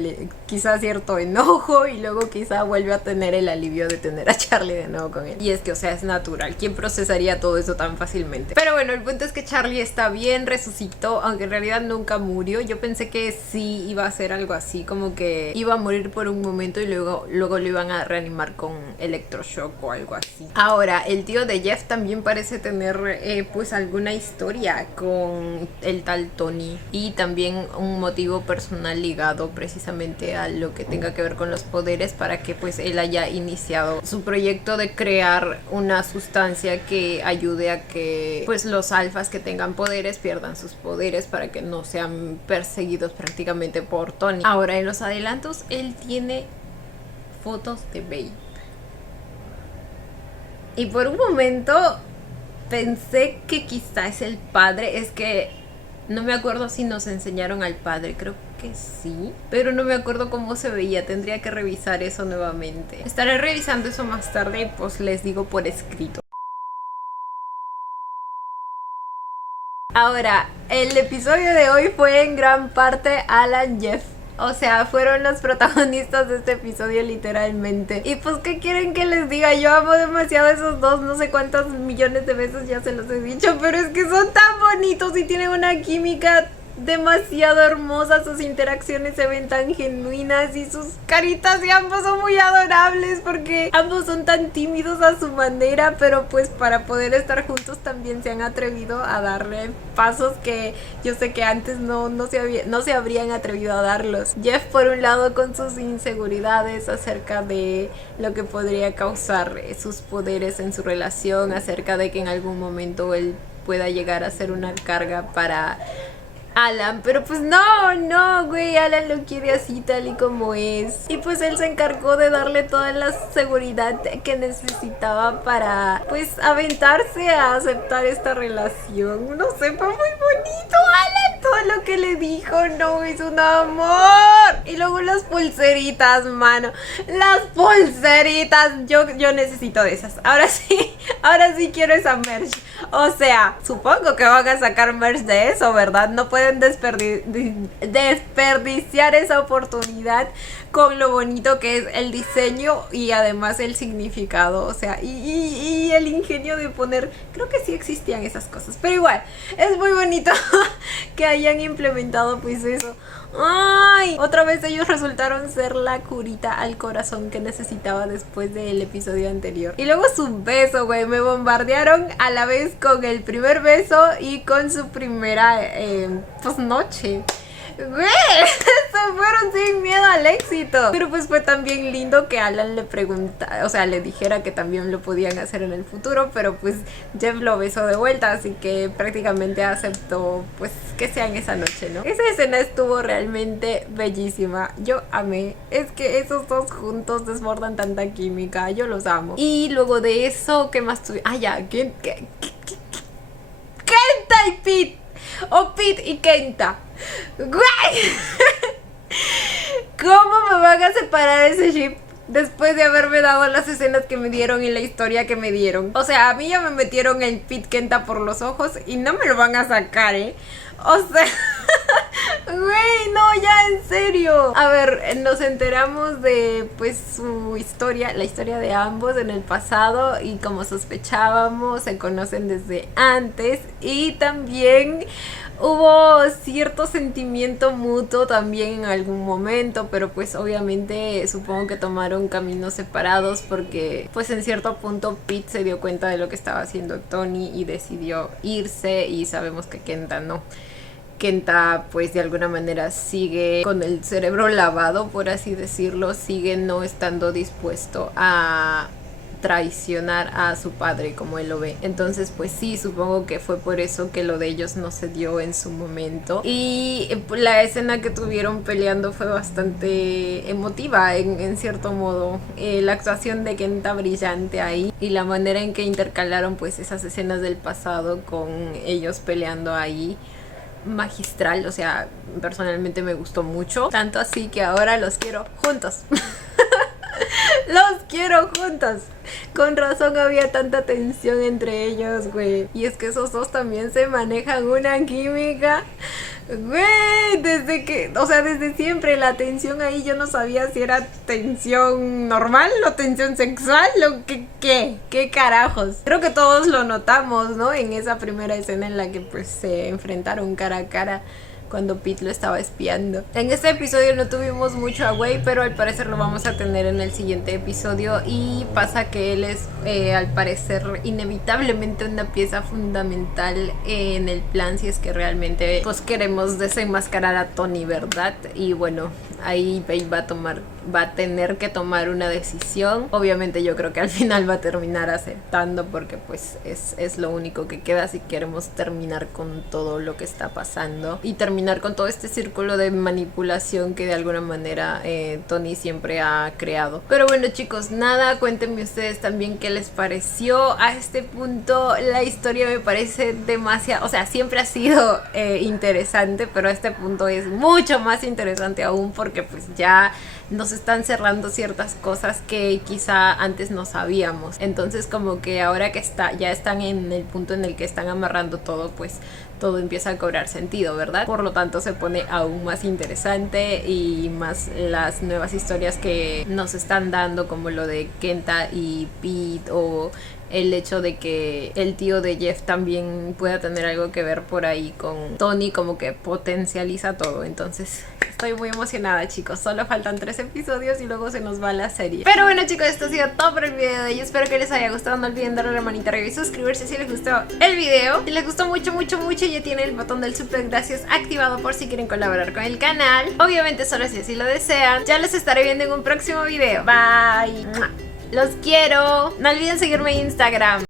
quizá cierto enojo, y luego quizá vuelve a tener el alivio de tener a Charlie de nuevo con él. Y es que, o sea, es natural. ¿Quién procesaría todo eso tan fácilmente? Pero bueno, el punto es que Charlie está bien, resucitó, aunque en realidad nunca murió. Yo pensé que sí iba a ser algo así, como que iba a morir por un momento y luego lo iban a reanimar con electroshock o algo así. Ahora, el tío de Jeff también parece tener pues alguna historia con el tal Tony, y también un motivo personal ligado precisamente a lo que tenga que ver con los poderes, para que pues él haya iniciado su proyecto de crear una sustancia sustancia que ayude a que pues los alfas que tengan poderes pierdan sus poderes para que no sean perseguidos prácticamente por Tony. Ahora, en los adelantos él tiene fotos de Babe. Y por un momento pensé que quizá es el padre. Es que no me acuerdo si nos enseñaron al padre, creo que sí, pero no me acuerdo cómo se veía, tendría que revisar eso nuevamente. Estaré revisando eso más tarde y pues les digo por escrito. Ahora, el episodio de hoy fue en gran parte Alan Jeff. O sea, fueron los protagonistas de este episodio literalmente. Y pues, ¿qué quieren que les diga? Yo amo demasiado a esos dos, no sé cuántos millones de veces ya se los he dicho, pero es que son tan bonitos y tienen una química demasiado hermosa, sus interacciones se ven tan genuinas y sus caritas y ambos son muy adorables porque ambos son tan tímidos a su manera, pero pues para poder estar juntos también se han atrevido a darle pasos que yo sé que antes no se habrían atrevido a darlos. Jeff por un lado con sus inseguridades acerca de lo que podría causar sus poderes en su relación, acerca de que en algún momento él pueda llegar a ser una carga para Alan, pero pues no, güey, Alan lo quiere así tal y como es. Y pues él se encargó de darle toda la seguridad que necesitaba para pues aventarse a aceptar esta relación. No sé, fue muy bonito, Alan, todo lo que le dijo, no, es un amor. Y luego las pulseritas, mano, las pulseritas, yo necesito de esas. Ahora sí quiero esa merch. O sea, supongo que van a sacar merch de eso, ¿verdad? No pueden desperdiciar esa oportunidad con lo bonito que es el diseño y además el significado. O sea, y el ingenio de poner... Creo que sí existían esas cosas, pero igual, es muy bonito que hayan implementado pues eso. ¡Ay! Otra vez ellos resultaron ser la curita al corazón que necesitaba después del episodio anterior. Y luego su beso, güey. Me bombardearon a la vez con el primer beso y con su primera pues noche. Güey, se fueron sin miedo al éxito. Pero pues fue también lindo que Alan le preguntara, o sea, le dijera que también lo podían hacer en el futuro. Pero pues Jeff lo besó de vuelta, así que prácticamente aceptó pues que sea en esa noche, ¿no? Esa escena estuvo realmente bellísima. Yo amé. Es que esos dos juntos desbordan tanta química. Yo los amo. Y luego de eso, ¿qué más tuve? Ah, ya, Kenta y Pete. O Pete y Kenta. ¡Güey! ¿Cómo me van a separar ese ship después de haberme dado las escenas que me dieron y la historia que me dieron? O sea, a mí ya me metieron el Pete Kenta por los ojos y no me lo van a sacar, ¿eh? O sea... Güey, no, ya en serio. A ver, nos enteramos de pues su historia, la historia de ambos en el pasado. Y como sospechábamos, se conocen desde antes. Y también hubo cierto sentimiento mutuo también en algún momento, pero pues obviamente supongo que tomaron caminos separados porque pues en cierto punto Pete se dio cuenta de lo que estaba haciendo Tony y decidió irse, y sabemos que Kenta no. Kenta pues de alguna manera sigue con el cerebro lavado, por así decirlo, sigue no estando dispuesto a traicionar a su padre como él lo ve. Entonces pues sí, supongo que fue por eso que lo de ellos no se dio en su momento. Y la escena que tuvieron peleando fue bastante emotiva en cierto modo. La actuación de Kenta brillante ahí, y la manera en que intercalaron pues esas escenas del pasado con ellos peleando ahí, magistral. O sea, personalmente me gustó mucho, tanto así que ahora los quiero juntos. Los quiero juntos. Con razón había tanta tensión entre ellos, güey. Y es que esos dos también se manejan una química, güey, desde siempre la tensión ahí. Yo no sabía si era tensión normal o tensión sexual o qué carajos. Creo que todos lo notamos, ¿no? En esa primera escena en la que pues se enfrentaron cara a cara cuando Pete lo estaba espiando. En este episodio no tuvimos mucho a Wei, pero al parecer lo vamos a tener en el siguiente episodio, y pasa que él es al parecer inevitablemente una pieza fundamental en el plan si es que realmente pues queremos desenmascarar a Tony, ¿verdad? Y bueno, ahí Babe va a tener que tomar una decisión. Obviamente yo creo que al final va a terminar aceptando, porque pues es lo único que queda si queremos terminar con todo lo que está pasando y terminar con todo este círculo de manipulación que de alguna manera Tony siempre ha creado. Pero bueno, chicos, nada, cuéntenme ustedes también qué les pareció. A este punto la historia me parece demasiado, o sea, siempre ha sido interesante, pero a este punto es mucho más interesante aún, porque pues ya nos están cerrando ciertas cosas que quizá antes no sabíamos. Entonces como que ahora que ya están en el punto en el que están amarrando todo, pues todo empieza a cobrar sentido, ¿verdad? Por lo tanto se pone aún más interesante, y más las nuevas historias que nos están dando, como lo de Kenta y Pete, o el hecho de que el tío de Jeff también pueda tener algo que ver por ahí con Tony, como que potencializa todo. Entonces estoy muy emocionada, chicos. Solo faltan 3 episodios y luego se nos va la serie. Pero bueno, chicos, esto ha sido todo por el video de hoy. Espero que les haya gustado. No olviden darle la manita arriba y suscribirse si les gustó el video. Si les gustó mucho, ya tienen el botón del super gracias activado por si quieren colaborar con el canal. Obviamente solo si así lo desean. Ya los estaré viendo en un próximo video. Bye. Los quiero. No olviden seguirme en Instagram.